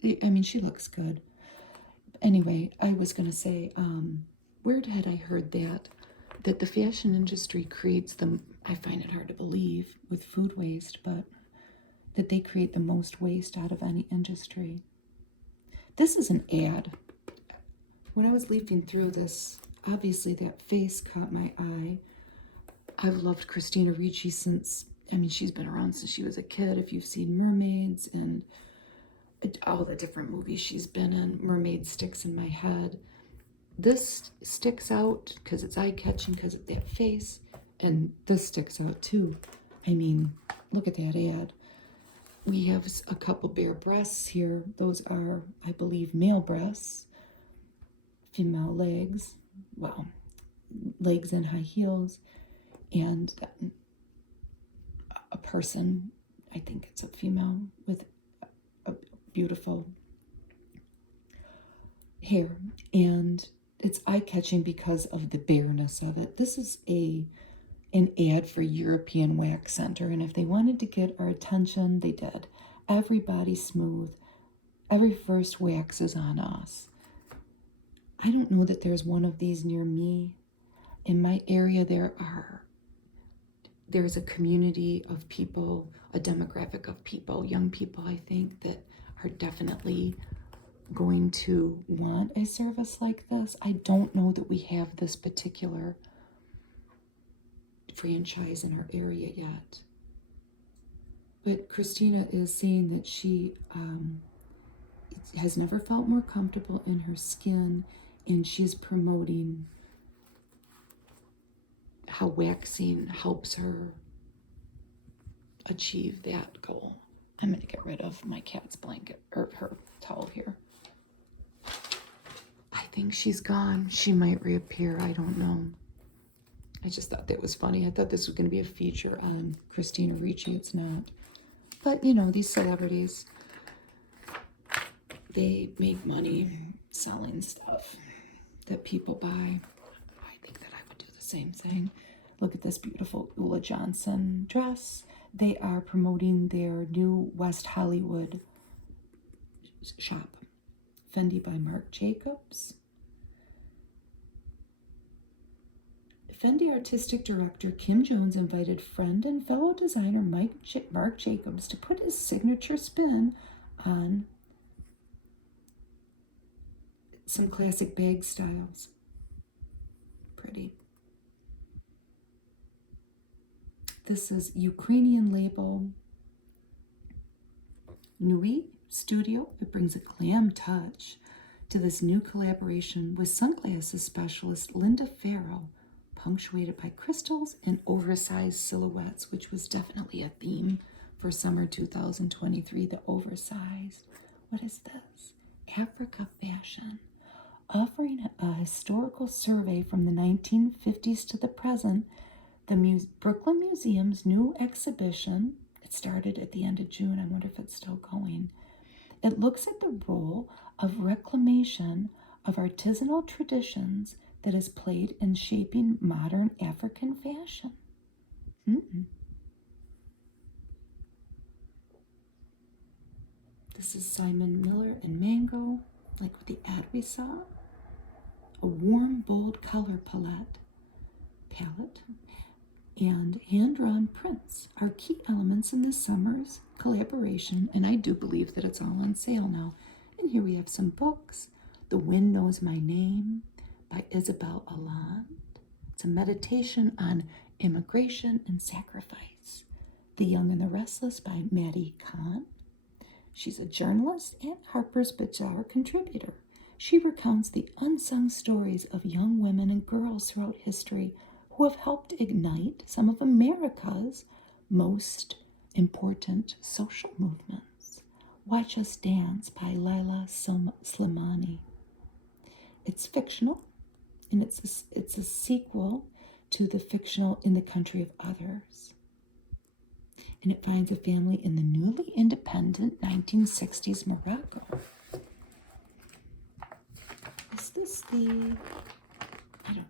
I mean, she looks good. Anyway, I was going to say, where had I heard that the fashion industry creates I find it hard to believe with food waste, but that they create the most waste out of any industry. This is an ad. When I was leafing through this, obviously that face caught my eye. I've loved Christina Ricci since, I mean, she's been around since she was a kid. If you've seen Mermaids and all the different movies she's been in, Mermaid sticks in my head. This sticks out because it's eye-catching because of that face, and this sticks out too. I mean, look at that ad. We have a couple bare breasts here. Those are, I believe, male breasts, female legs, well, legs in high heels, and a person, I think it's a female, with a beautiful hair, and it's eye-catching because of the bareness of it. This is an ad for European Wax Center, and if they wanted to get our attention, they did. Everybody smooth. Every first wax is on us. I don't know that there's one of these near me. In my area, there's a community of people, a demographic of people, young people, I think, that are definitely going to want a service like this. I don't know that we have this particular franchise in our area yet. But Christina is saying that she has never felt more comfortable in her skin, and she's promoting how waxing helps her achieve that goal. I'm going to get rid of my cat's blanket, or her towel here. I think she's gone. She might reappear. I don't know. I just thought that was funny. I thought this was going to be a feature on Christina Ricci. It's not. But, you know, these celebrities, they make money selling stuff that people buy. I think that I would do the same thing. Look at this beautiful Ulla Johnson dress. They are promoting their new West Hollywood shop. Fendi by Marc Jacobs. Fendi artistic director Kim Jones invited friend and fellow designer Marc Jacobs to put his signature spin on some classic bag styles. Pretty. This is Ukrainian label Nui Studio. It brings a glam touch to this new collaboration with sunglasses specialist Linda Farrow, punctuated by crystals and oversized silhouettes, which was definitely a theme for summer 2023, the oversized. What is this? Africa Fashion, offering a historical survey from the 1950s to the present. The Brooklyn Museum's new exhibition, it started at the end of June. I wonder if it's still going. It looks at the role of reclamation of artisanal traditions that is played in shaping modern African fashion. This is Simon Miller and Mango, like with the ad we saw. A warm, bold color palette, and hand-drawn prints are key elements in this summer's collaboration, and I do believe that it's all on sale now. And here we have some books. The Wind Knows My Name by Isabel Allende. It's a meditation on immigration and sacrifice. The Young and the Restless by Maddie Kahn. She's a journalist and Harper's Bazaar contributor. She recounts the unsung stories of young women and girls throughout history who have helped ignite some of America's most important social movements. Watch Us Dance by Lila Slimani. It's fictional, and it's a sequel to the fictional In the Country of Others. And it finds a family in the newly independent 1960s Morocco. Is this the... I don't know.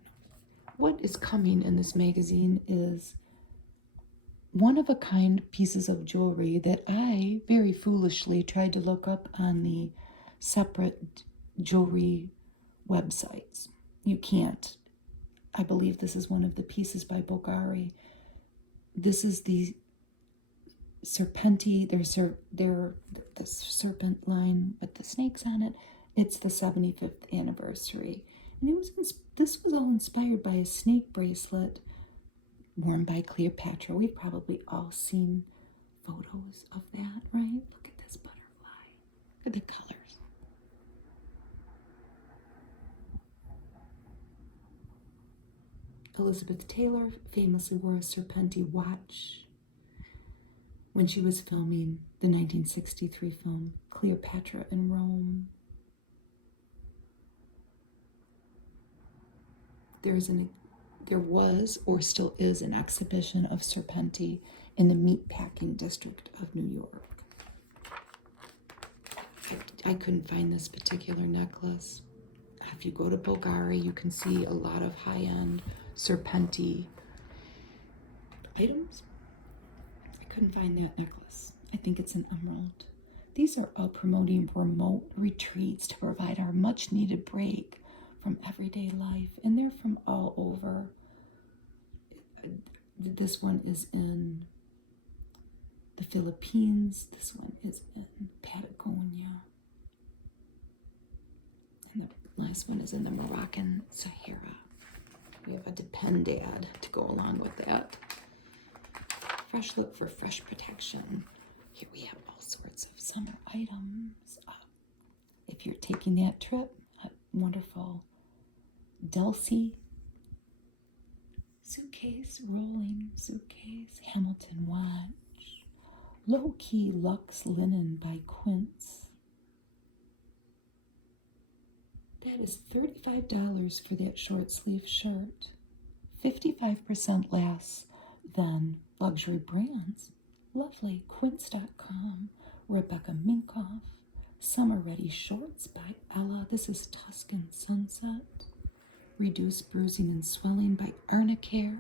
What is coming in this magazine is one-of-a-kind pieces of jewelry that I very foolishly tried to look up on the separate jewelry websites. You can't. I believe this is one of the pieces by Bulgari. This is the Serpenti, the serpent line with the snakes on it. It's the 75th anniversary. And this was all inspired by a snake bracelet worn by Cleopatra. We've probably all seen photos of that, right? Look at this butterfly. Look at the colors. Elizabeth Taylor famously wore a Serpenti watch when she was filming the 1963 film Cleopatra in Rome. There was or still is an exhibition of Serpenti in the meatpacking district of New York. I couldn't find this particular necklace. If you go to Bulgari, you can see a lot of high-end Serpenti items. I couldn't find that necklace. I think it's an emerald. These are all promoting remote retreats to provide our much-needed break from everyday life, and they're from all over. This one is in the Philippines. This one is in Patagonia. And the last one is in the Moroccan Sahara. We have a Depend ad to go along with that. Fresh look for fresh protection. Here we have all sorts of summer items. If you're taking that trip, wonderful Delsey suitcase, rolling suitcase, Hamilton watch, low-key luxe linen by Quince. That is $35 for that short sleeve shirt, 55% less than luxury brands. Lovely, Quince.com, Rebecca Minkoff, Summer Ready Shorts by Ella. This is Tuscan Sunset. Reduce Bruising and Swelling by Arnicare.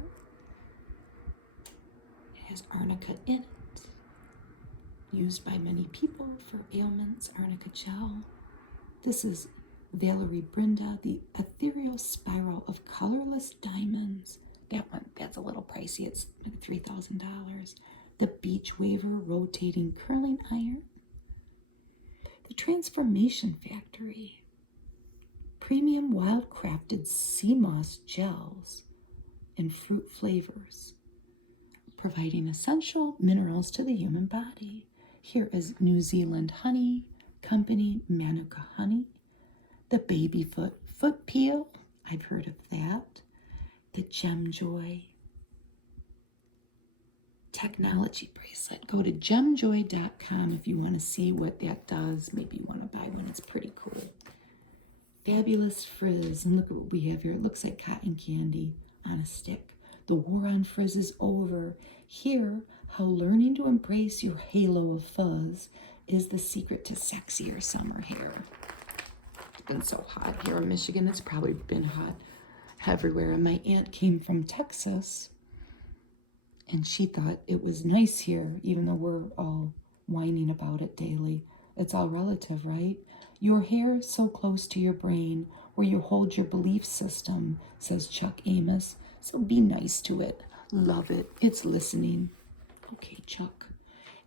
It has arnica in it. Used by many people for ailments, arnica gel. This is Valerie Brinda, the Ethereal Spiral of Colorless Diamonds. That's a little pricey. It's maybe $3,000. The Beach Waver Rotating Curling Iron. The Transformation Factory. Premium wild-crafted sea moss gels and fruit flavors, providing essential minerals to the human body. Here is New Zealand Honey Company Manuka Honey. The Baby Foot Peel, I've heard of that. The Gem Joy Technology Bracelet. Go to gemjoy.com if you want to see what that does. Maybe you want to buy one. It's pretty cool. Fabulous Frizz, and look at what we have here. It looks like cotton candy on a stick. The war on frizz is over. Here, how learning to embrace your halo of fuzz is the secret to sexier summer hair. It's been so hot here in Michigan. It's probably been hot everywhere. And my aunt came from Texas, and she thought it was nice here, even though we're all whining about it daily. It's all relative, right? Your hair so close to your brain, where you hold your belief system, says Chuck Amos. So be nice to it. Love it. It's listening. Okay, Chuck.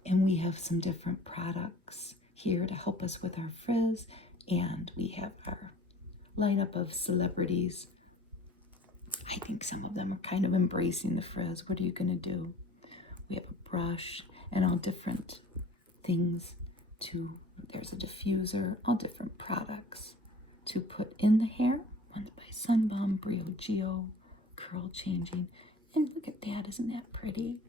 And we have some different products here to help us with our frizz. And we have our lineup of celebrities. I think some of them are kind of embracing the frizz. What are you going to do? We have a brush and all different things there's a diffuser, all different products to put in the hair. One by Sunbalm, Briogeo, curl changing. And look at that, isn't that pretty?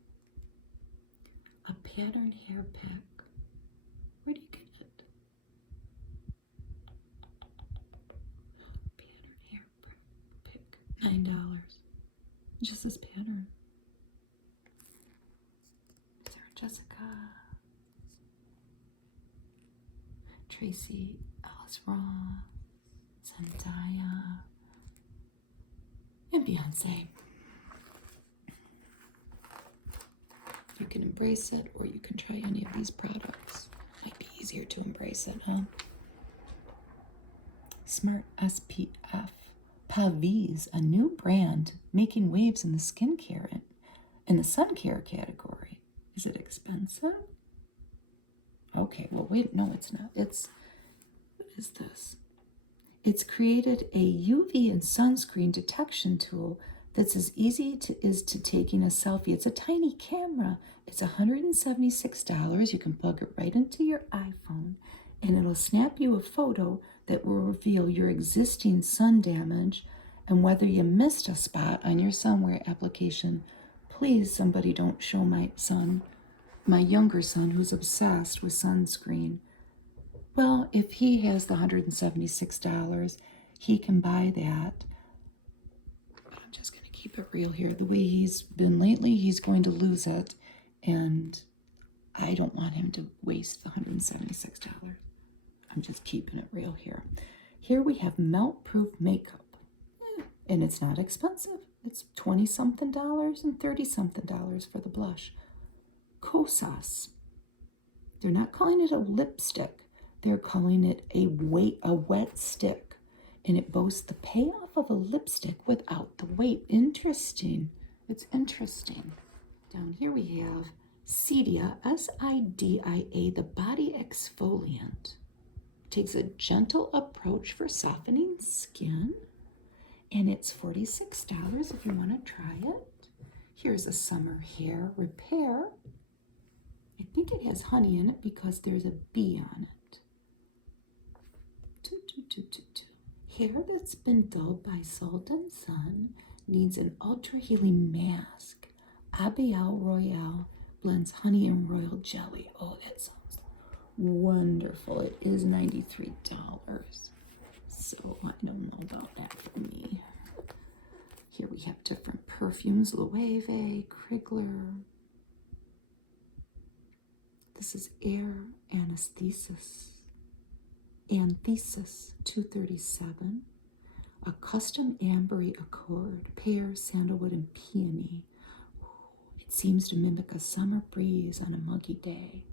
A patterned hair pack. Where do you get $9. Just this pattern. Sarah Jessica. Tracy Ellis Ross. Zendaya. And Beyonce. You can embrace it, or you can try any of these products. Might be easier to embrace it, huh? Smart SPF. Pavis, a new brand making waves in the skincare in the sun care category. Is it expensive? Okay, well, wait, no, it's not. What is this? It's created a UV and sunscreen detection tool that's as easy as to taking a selfie. It's a tiny camera. It's $176. You can plug it right into your iPhone, and it'll snap you a photo that will reveal your existing sun damage and whether you missed a spot on your sunwear application. Please, somebody don't show my younger son, who's obsessed with sunscreen. Well, if he has the $176, he can buy that. But I'm just going to keep it real here. The way he's been lately, he's going to lose it. And I don't want him to waste the $176. I'm just keeping it real here. Here we have melt-proof makeup. And it's not expensive. It's $20-something and $30-something for the blush. Kosas. They're not calling it a lipstick. They're calling it a wet stick. And it boasts the payoff of a lipstick without the weight. Interesting. It's interesting. Down here we have Sidia, S-I-D-I-A, the body exfoliant. Takes a gentle approach for softening skin. And it's $46 if you want to try it. Here's a summer hair repair. I think it has honey in it because there's a bee on it. Hair that's been dulled by salt and sun needs an ultra healing mask. Abial Royale blends honey and royal jelly. Oh, that sounds wonderful. It is $93. So I don't know about that for me. Here we have different perfumes. Loewe, Krigler. This is Air Anesthesis. Anthesis 237. A custom ambery accord. Pear, sandalwood, and peony. It seems to mimic a summer breeze on a muggy day.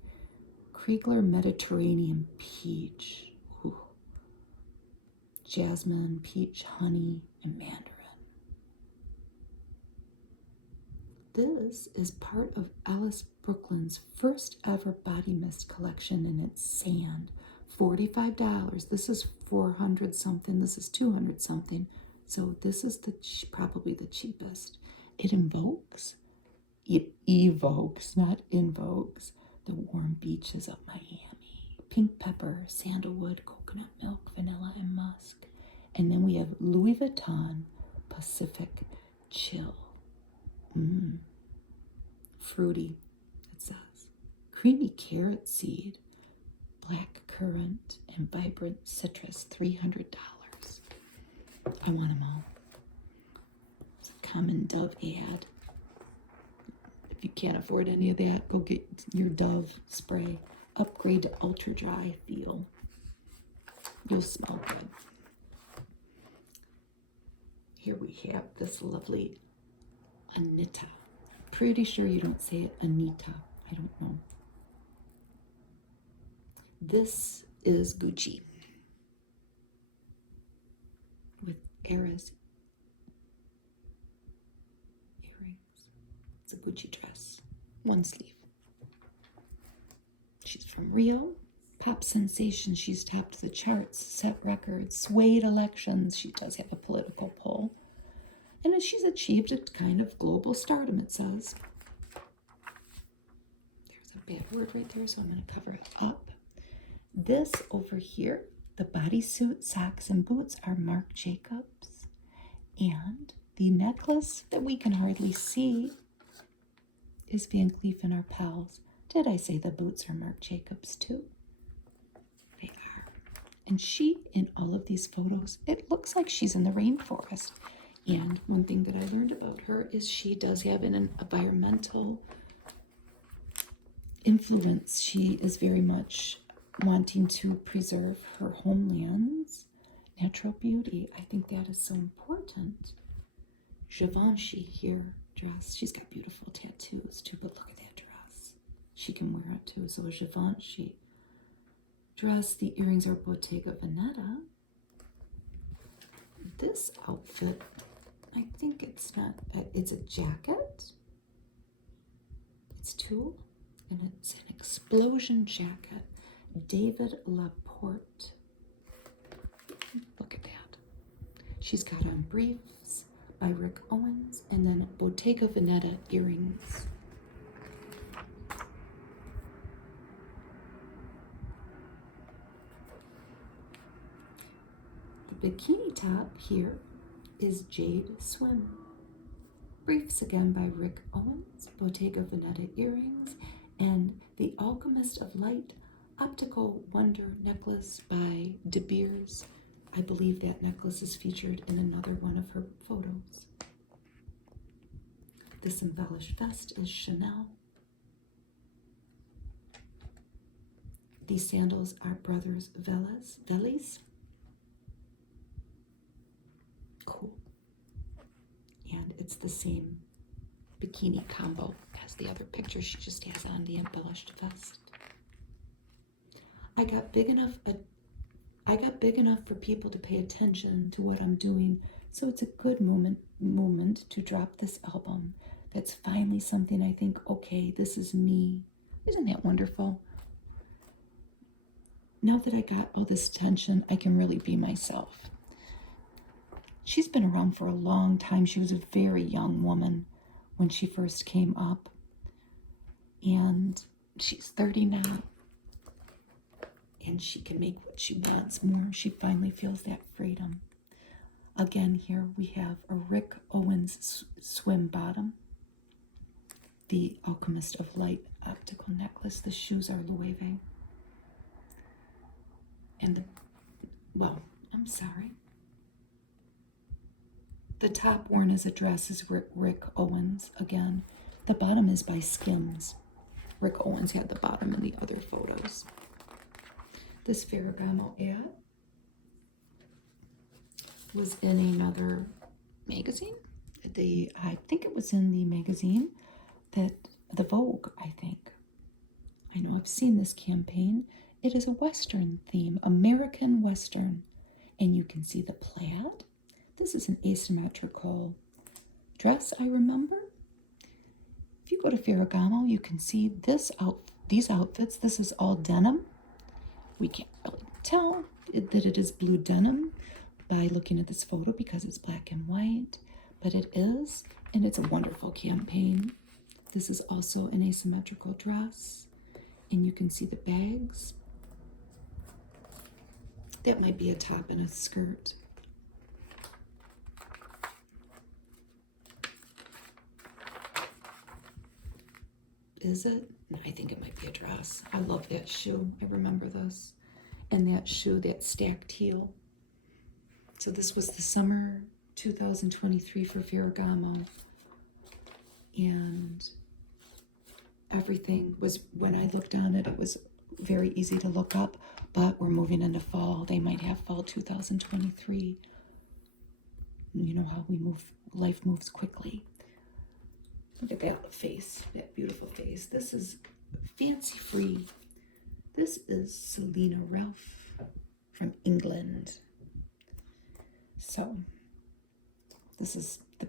Kriegler Mediterranean Peach. Ooh. Jasmine, peach, honey, and mandarin. This is part of Alice Brooklyn's first ever body mist collection, and it's sand. $45. This is 400 something. This is 200 something. So this is probably the cheapest. It evokes, not invokes, the warm beaches of Miami. Pink pepper, sandalwood, coconut milk, vanilla, and musk. And then we have Louis Vuitton Pacific Chill. Fruity, it says. Creamy carrot seed, black currant, and vibrant citrus, $300. I want them all. It's a Common Dove ad. If you can't afford any of that, go get your Dove spray. Upgrade to ultra dry feel. You'll smell good. Here we have this lovely Anitta. Pretty sure you don't say it Anitta. I don't know. This is Gucci with Eras earrings. It's a Gucci dress, one sleeve. She's from Rio, pop sensation. She's topped the charts, set records, swayed elections. She does have a political pull. And she's achieved a kind of global stardom, it says. There's a bad word right there, so I'm going to cover it up. This over here, the bodysuit, socks, and boots are Marc Jacobs. And the necklace that we can hardly see is Van Cleef & Arpels. Did I say the boots are Marc Jacobs too? They are. And she, in all of these photos, it looks like she's in the rainforest. And one thing that I learned about her is she does have an environmental influence. She is very much wanting to preserve her homeland's natural beauty. I think that is so important. Givenchy here dress. She's got beautiful tattoos too, but look at that dress. She can wear it too. So a Givenchy dress. The earrings are Bottega Veneta. This outfit, I think it's not, it's a jacket. It's tulle, and it's an explosion jacket. David Laporte. Look at that. She's got on briefs by Rick Owens, and then Bottega Veneta earrings. The bikini top here is Jade Swim. Briefs again by Rick Owens, Bottega Veneta earrings, and the Alchemist of Light optical wonder necklace by De Beers. I believe that necklace is featured in another one of her photos. This embellished vest is Chanel. These sandals are Brothers Velis. Cool. And it's the same bikini combo as the other picture. She just has on the embellished vest. I got big enough for people to pay attention to what I'm doing, so it's a good moment to drop this album. That's finally something I think, okay, this is me. Isn't that wonderful? Now that I got all this attention, I can really be myself. She's been around for a long time. She was a very young woman when she first came up, and she's 30 now. And she can make what she wants more. She finally feels that freedom. Again, here we have a Rick Owens swim bottom. The Alchemist of Light optical necklace. The shoes are Loewe. And the top worn as a dress is Rick Owens again. The bottom is by Skims. Rick Owens had the bottom in the other photos. This Ferragamo ad was in another magazine. I think it was in the magazine the Vogue, I think. I know I've seen this campaign. It is a Western theme, American Western. And you can see the plaid. This is an asymmetrical dress, I remember. If you go to Ferragamo, you can see these outfits. This is all denim. We can't really tell that it is blue denim by looking at this photo because it's black and white, but it is, and it's a wonderful campaign. This is also an asymmetrical dress, and you can see the bags. That might be a top and a skirt. Is it? I think it might be a dress. I love that shoe. I remember this. And that shoe, that stacked heel. So this was the summer 2023 for Ferragamo. And everything was, when I looked on it, it was very easy to look up. But we're moving into fall. They might have fall 2023. You know how we move, life moves quickly. Look at that face, that beautiful face. This is fancy free. This is Selena Ralph from England. So, this is the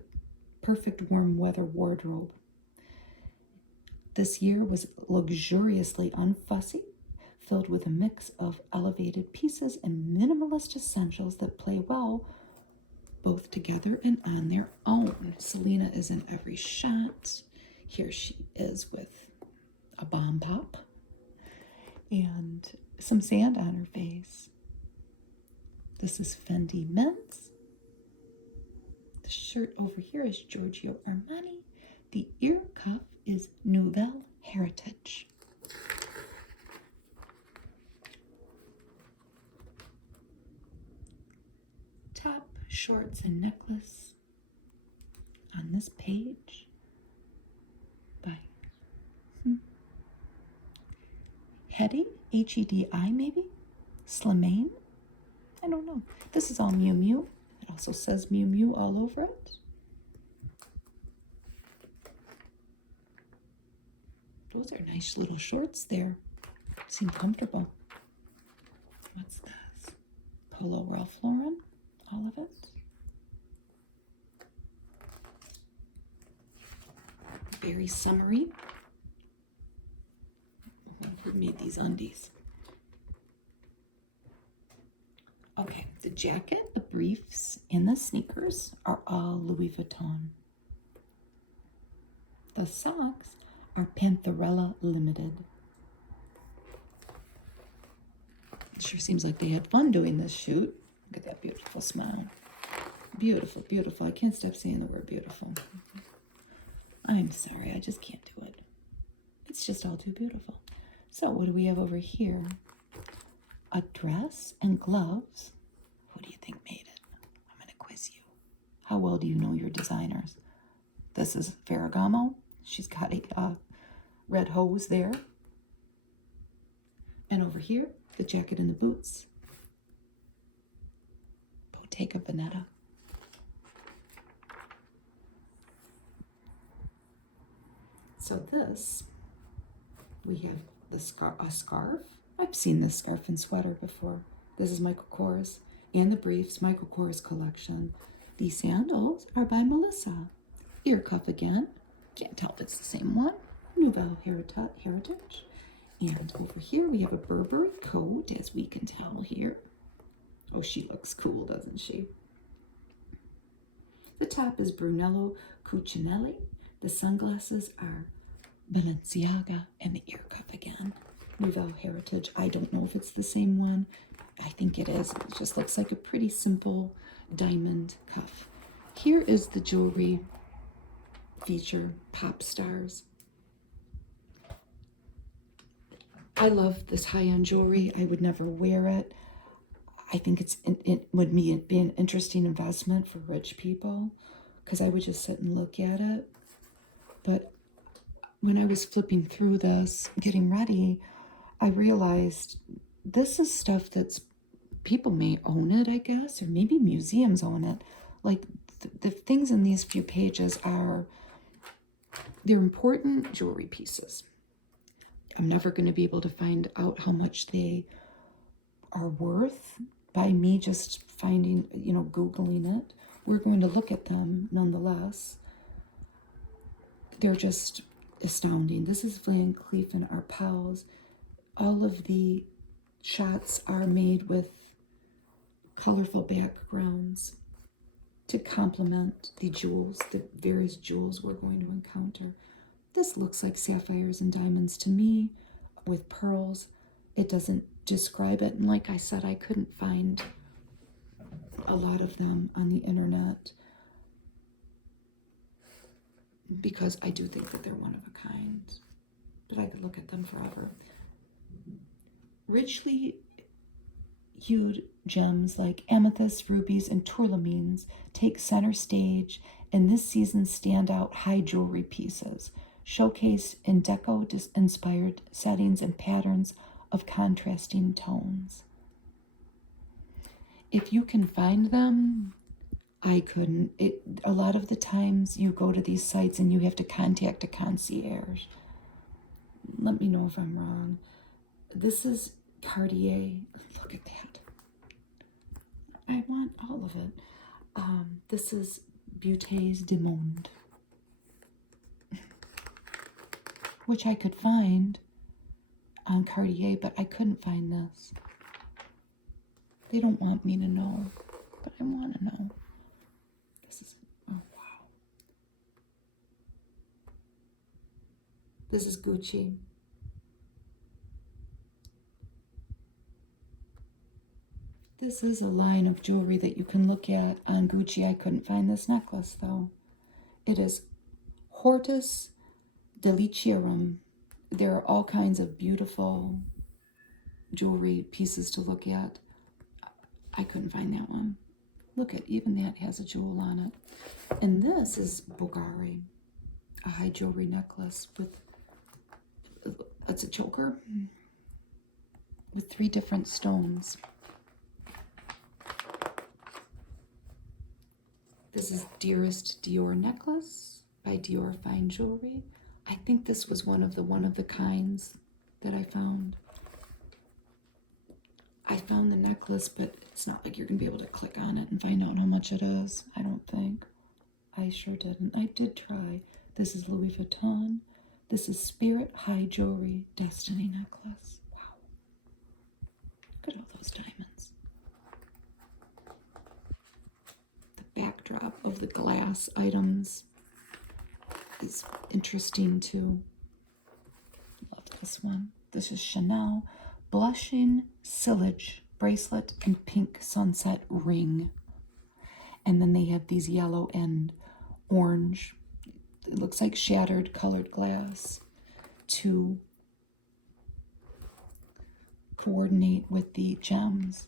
perfect warm weather wardrobe. This year was luxuriously unfussy, filled with a mix of elevated pieces and minimalist essentials that play well both together and on their own. Selena is in every shot. Here she is with a bomb pop and some sand on her face. This is Fendi Men's. The shirt over here is Giorgio Armani. The ear cuff is Nouvelle Heritage. Top, shorts, and necklace on this page by Hedi, Hedi maybe? Slimane? I don't know. This is all Miu Miu. It also says Miu Miu all over it. Those are nice little shorts there. Seem comfortable. What's this? Polo Ralph Lauren, all of it. Very summery. Who made these undies? Okay, the jacket, the briefs, and the sneakers are all Louis Vuitton. The socks are Pantherella Limited. It sure seems like they had fun doing this shoot. Look at that beautiful smile. Beautiful, beautiful. I can't stop saying the word beautiful. I'm sorry, I just can't do it. It's just all too beautiful. So what do we have over here? A dress and gloves. Who do you think made it? I'm going to quiz you. How well do you know your designers? This is Ferragamo. She's got a red hose there. And over here, the jacket and the boots. Bottega Veneta. So this, we have a scarf. I've seen this scarf and sweater before. This is Michael Kors. And the briefs, Michael Kors collection. These sandals are by Melissa. Ear cuff again. Can't tell if it's the same one. Nouvelle Heritage. And over here we have a Burberry coat, as we can tell here. Oh, she looks cool, doesn't she? The top is Brunello Cucinelli. The sunglasses are Balenciaga, and the ear cuff again. Nouvelle Heritage. I don't know if it's the same one. I think it is. It just looks like a pretty simple diamond cuff. Here is the jewelry feature, Pop Stars. I love this high-end jewelry. I would never wear it. I think it would be an interesting investment for rich people because I would just sit and look at it. But when I was flipping through this, getting ready, I realized this is stuff that's, people may own it, I guess, or maybe museums own it. Like the things in these few pages they're important jewelry pieces. I'm never going to be able to find out how much they are worth by me just finding, Googling it. We're going to look at them nonetheless. They're just astounding. This is Van Cleef and Arpels. All of the shots are made with colorful backgrounds to complement the jewels, the various jewels we're going to encounter. This looks like sapphires and diamonds to me with pearls. It doesn't describe it. And like I said, I couldn't find a lot of them on the internet because I do think that they're one of a kind. But I could look at them forever. Richly hued gems like amethysts, rubies, and tourmaline take center stage in this season's standout high jewelry pieces, showcased in deco-inspired settings and patterns of contrasting tones. If you can find them, I couldn't. A lot of the times you go to these sites and you have to contact a concierge. Let me know if I'm wrong. This is Cartier. Look at that. I want all of it. This is Beautés du Monde, which I could find on Cartier, but I couldn't find this. They don't want me to know, but I want to know. This is, oh wow. This is Gucci. This is a line of jewelry that you can look at on Gucci. I couldn't find this necklace though. It is Hortus Deliciarum. There are all kinds of beautiful jewelry pieces to look at. I couldn't find that one. Look at, even that has a jewel on it. And this is Bulgari, a high jewelry necklace with, that's a choker with 3 different stones. This is Dearest Dior necklace by Dior Fine Jewelry. I think this was one of the kinds that I found. I found the necklace, but it's not like you're gonna be able to click on it and find out how much it is. I don't think. I sure didn't. I did try. This is Louis Vuitton. This is Spirit High Jewelry Destiny necklace. Wow. Look at all those diamonds. The backdrop of the glass items is interesting too. Love this one. This is Chanel Blushing Sillage bracelet and pink sunset ring. And then they have these yellow and orange, it looks like shattered colored glass to coordinate with the gems.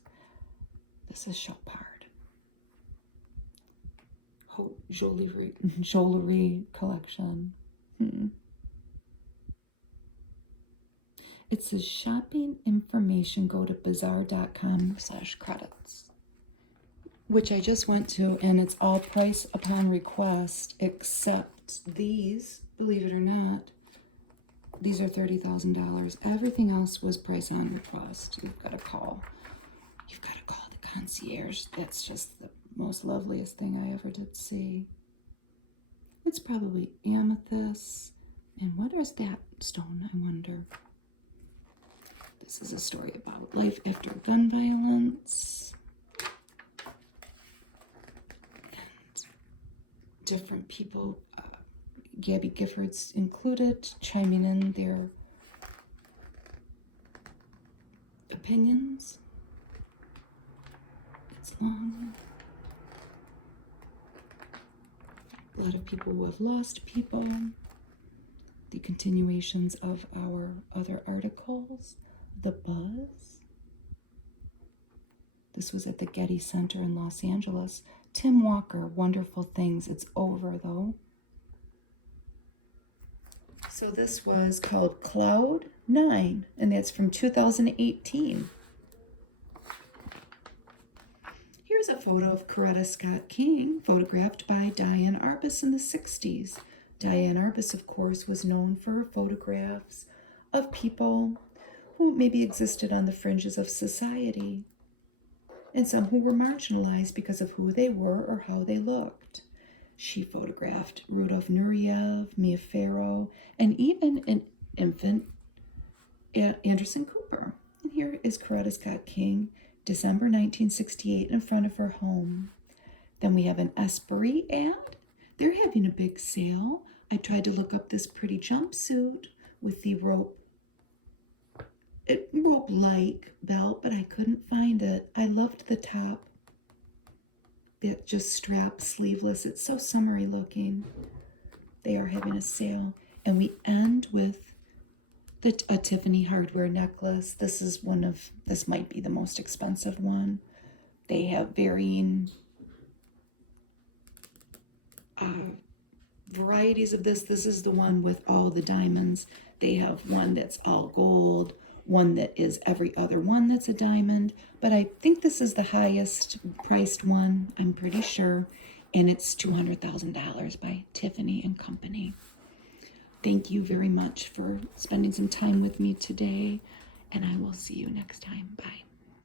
This is Chopard. Jewelry collection. It says shopping information, go to bazaar.com/credits, which I just went to, and it's all price upon request except these, believe it or not, these are $30,000. Everything else was price on request. You've got to call the concierge. That's just the most loveliest thing I ever did see. It's probably amethyst. And what is that stone, I wonder? This is a story about life after gun violence. And different people, Gabby Giffords included, chiming in their opinions. It's long. A lot of people who have lost people. The continuations of our other articles. The Buzz. This was at the Getty Center in Los Angeles. Tim Walker, Wonderful Things. It's over, though. So this was called Cloud 9, and that's from 2018. Here's a photo of Coretta Scott King, photographed by Diane Arbus in the 60s. Diane Arbus, of course, was known for her photographs of people who maybe existed on the fringes of society, and some who were marginalized because of who they were or how they looked. She photographed Rudolf Nureyev, Mia Farrow, and even an infant Anderson Cooper. And here is Coretta Scott King, December 1968, in front of her home. Then we have an Esprit ad. They're having a big sale. I tried to look up this pretty jumpsuit with the rope-like belt, but I couldn't find it. I loved the top. That just strap, sleeveless. It's so summery looking. They are having a sale. And we end with a Tiffany hardware necklace. This might be the most expensive one. They have varying varieties of this. This is the one with all the diamonds. They have one that's all gold, one that is every other one that's a diamond, but I think this is the highest priced one, I'm pretty sure, and it's $200,000 by Tiffany and Company. Thank you very much for spending some time with me today, and I will see you next time. Bye.